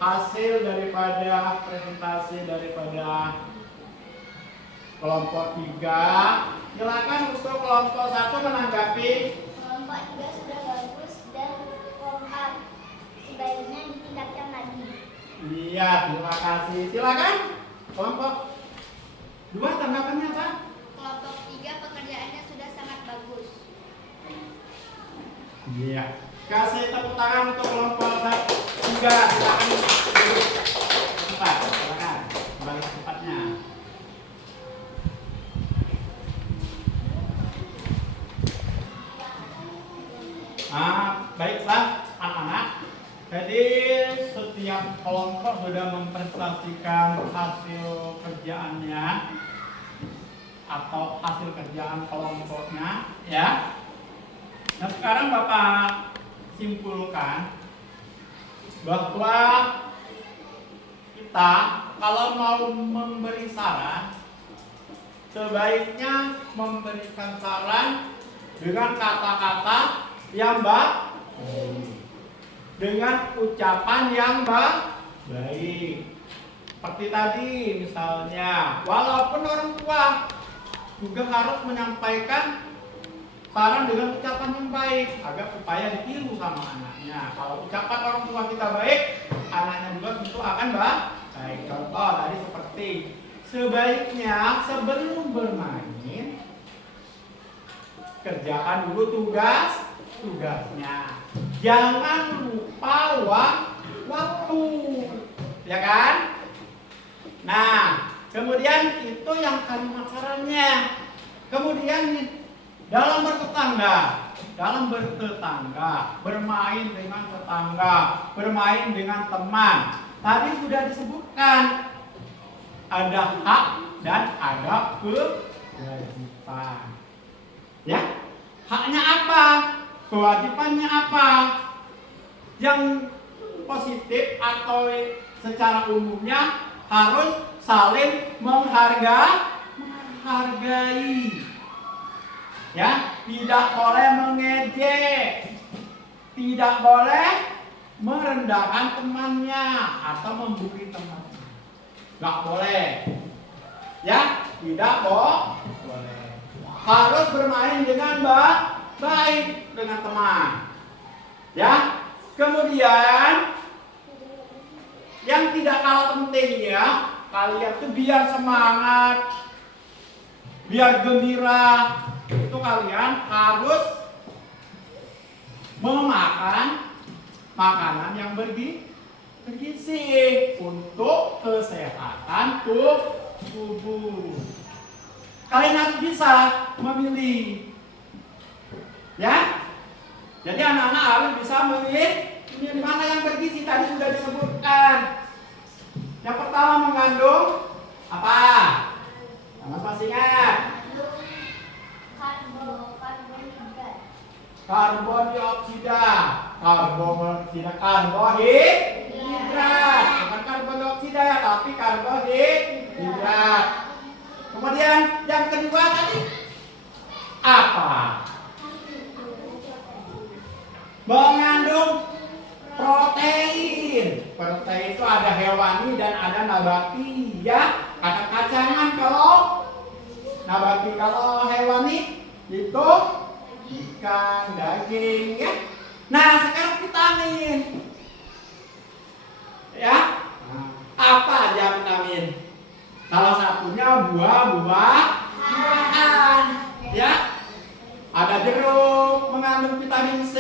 hasil daripada presentasi daripada kelompok 3. Silakan untuk kelompok 1 menanggapi. Kelompok 3 sudah bagus dan kompak. Sebaiknya ditingkatkan lagi. Iya, terima kasih. Silakan kelompok 2 tanggapannya apa? Kelompok 3 pekerjaannya sudah sangat bagus. Iya. Kasih tepuk tangan untuk kelompok 3. Silakan duduk tempat. Silakan kembali ke tempatnya. Baiklah anak-anak. Jadi setiap kelompok sudah mempresentasikan hasil kerjaannya atau hasil kerjaan kelompoknya, ya. Nah sekarang Bapak simpulkan bahwa kita kalau mau memberi saran, sebaiknya memberikan saran dengan kata-kata yang baik, dengan ucapan yang baik. Seperti tadi misalnya, walaupun orang tua juga harus menyampaikan saran dengan ucapan yang baik agar supaya ditiru sama anaknya. Kalau ucapan orang tua kita baik, anaknya juga tentu akan baik. Contoh tadi seperti sebaiknya sebelum bermain kerjakan dulu tugasnya. Jangan lupa waktu, ya kan? Nah, kemudian itu yang kalimat sarannya. Kemudian nih, dalam bertetangga, bermain dengan tetangga, bermain dengan teman. Tadi sudah disebutkan ada hak dan ada kewajiban. Ya, haknya apa? Kewajibannya apa? Yang positif atau secara umumnya harus saling menghargai. Ya, tidak boleh mengejek, tidak boleh merendahkan temannya atau membuli temannya. Nggak boleh. Ya, tidak boleh. Harus bermain dengan baik dengan teman. Ya. Kemudian yang tidak kalah pentingnya, kalian tuh biar semangat, biar gembira, itu kalian harus memakan makanan yang bergizi untuk kesehatan tubuh. Kalian harus bisa memilih. Ya? Jadi anak-anak harus bisa memilih mana yang bergizi. Tadi sudah disebutkan. Yang pertama mengandung apa? Anak masih ingat? Karbondioksida. Karbohidrat. Bukan karbondioksida ya, tapi karbohidrat. Kemudian yang kedua tadi apa? Mengandung protein. Protein itu ada hewani dan ada nabati, ya. Kacang-kacangan kalau nabati, kalau hewani itu ikan, daging, ya. Nah, sekarang vitamin. Ya. Apa aja vitamin? Salah satunya buah-buahan, ya. Ada jeruk mengandung vitamin C.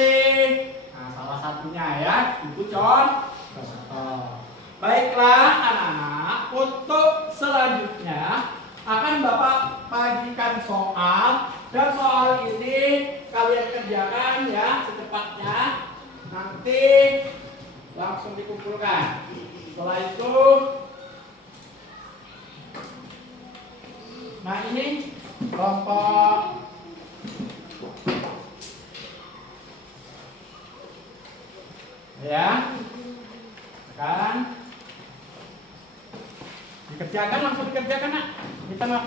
Nah, salah satunya ya, itu contoh. Baiklah anak-anak, untuk selanjutnya akan Bapak bagikan soal, dan soal ini kalian kerjakan ya secepatnya. Nanti langsung dikumpulkan. Setelah itu, nah ini kelompok ya, kan dikerjakan, langsung dikerjakan nak. Kita nak.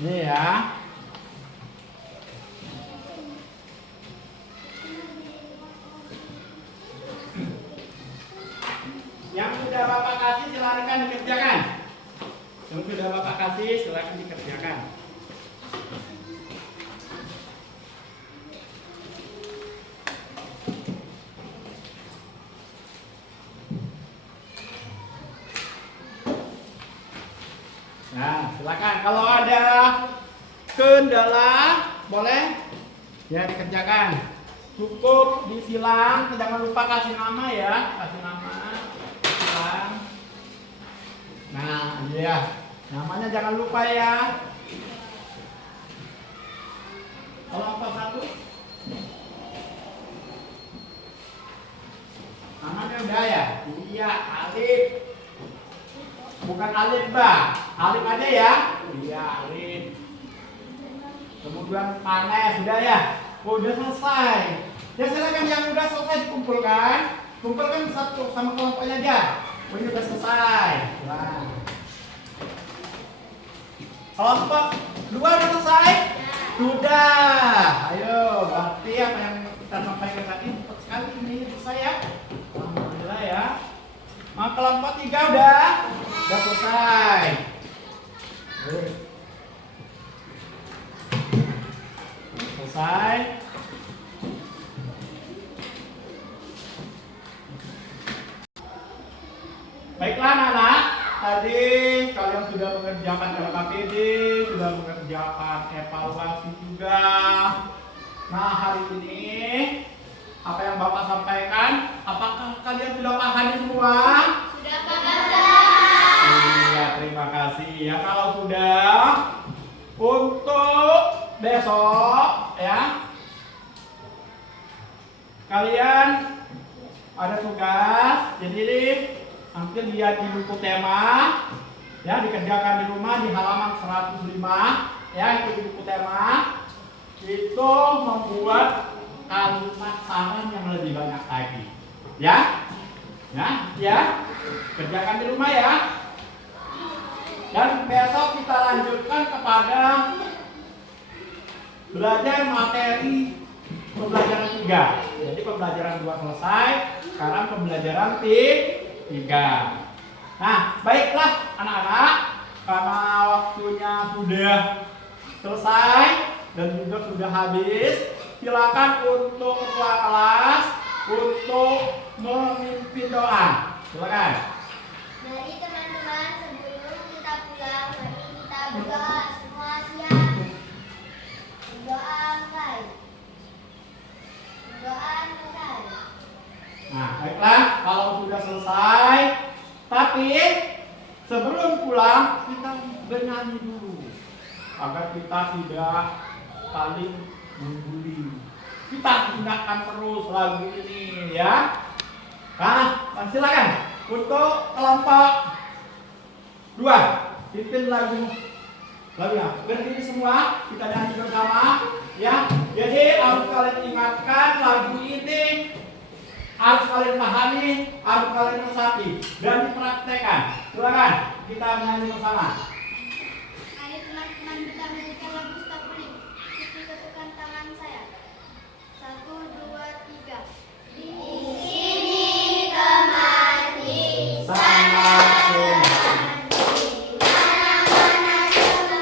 Ini ya. Yang sudah Bapak kasih silakan dikerjakan. Yang sudah Bapak kasih silakan dikerjakan. Nah, silakan. Kalau ada kendala boleh ya dikerjakan. Cukup disilang, jangan lupa kasih nama ya, kasih nama. Silang. Nah, iya. Namanya jangan lupa ya. Kelompok 1. Namanya udah ya? Iya, Alif. Bukan Alif, Mbak. Alif aja ya? Iya, Alif. Kemudian Panes, sudah ya? Oh, udah selesai. Ya silakan yang udah selesai dikumpulkan. Kumpulkan satu sama kelompoknya aja. Oh, ini udah selesai. Nah. Kelompok 2 udah selesai? Sudah. Ayo, berarti apa yang kita sampaikan tadi cepat sekali ini selesai ya. Alhamdulillah ya. Nah, kelompok 3 udah selesai. Selesai. Baiklah anak-anak, tadi kalian sudah mengerjakan LKPD, sudah mengerjakan evaluasi juga. Nah, hari ini apa yang Bapak sampaikan? Apakah kalian sudah pahami semua? Sudah Pak. Iya, terima kasih. Ya kalau sudah, untuk besok ya kalian ada tugas. Jadi nanti lihat di buku tema ya, dikerjakan di rumah di halaman 105 ya, itu di buku tema. Itu membuat kalimat saran yang lebih banyak lagi. Ya? Ya. Kerjakan di rumah ya. Dan besok kita lanjutkan kepada belajar materi pembelajaran 3. Jadi pembelajaran 2 selesai, sekarang pembelajaran 3. Nah, baiklah anak-anak, karena waktunya sudah selesai dan juga sudah habis, silakan untuk ketua kelas untuk memimpin doa. Silakan. Mari teman-teman, sebelum kita pulang, mari kita berdoa. Semua siap. Berdoa mulai. Berdoa selesai. Nah, baiklah, kalau sudah selesai, tapi sebelum pulang kita bernyanyi dulu agar kita tidak saling membuli. Kita gunakan terus lagu ini ya. Nah, silakan untuk kelompok 2 pimpin lagunya. Berdiri semua, kita nyanyi bersama ya. Jadi harus kalian ingatkan lagu ini, harus kalian pahami, harus kalian resapi dan dipraktekkan. Silakan kita menyanyi bersama. Mari teman-teman kita menyanyikan lagu Stop Bullying. Ikuti ketukan tangan saya. 1, 2, 3. Di sini teman, di sana teman, di mana-mana teman.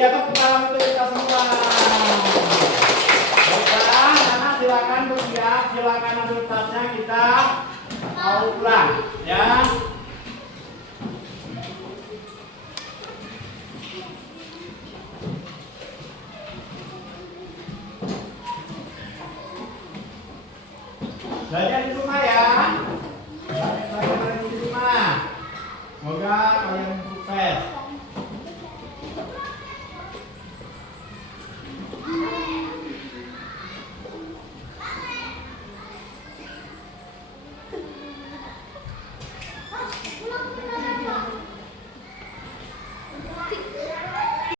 Iya, tepuk tangan untuk kita semua. Baiklah, anak silakan bersiap, silakan ambil tasnya, kita mau pulang ya. Belajar di rumah ya.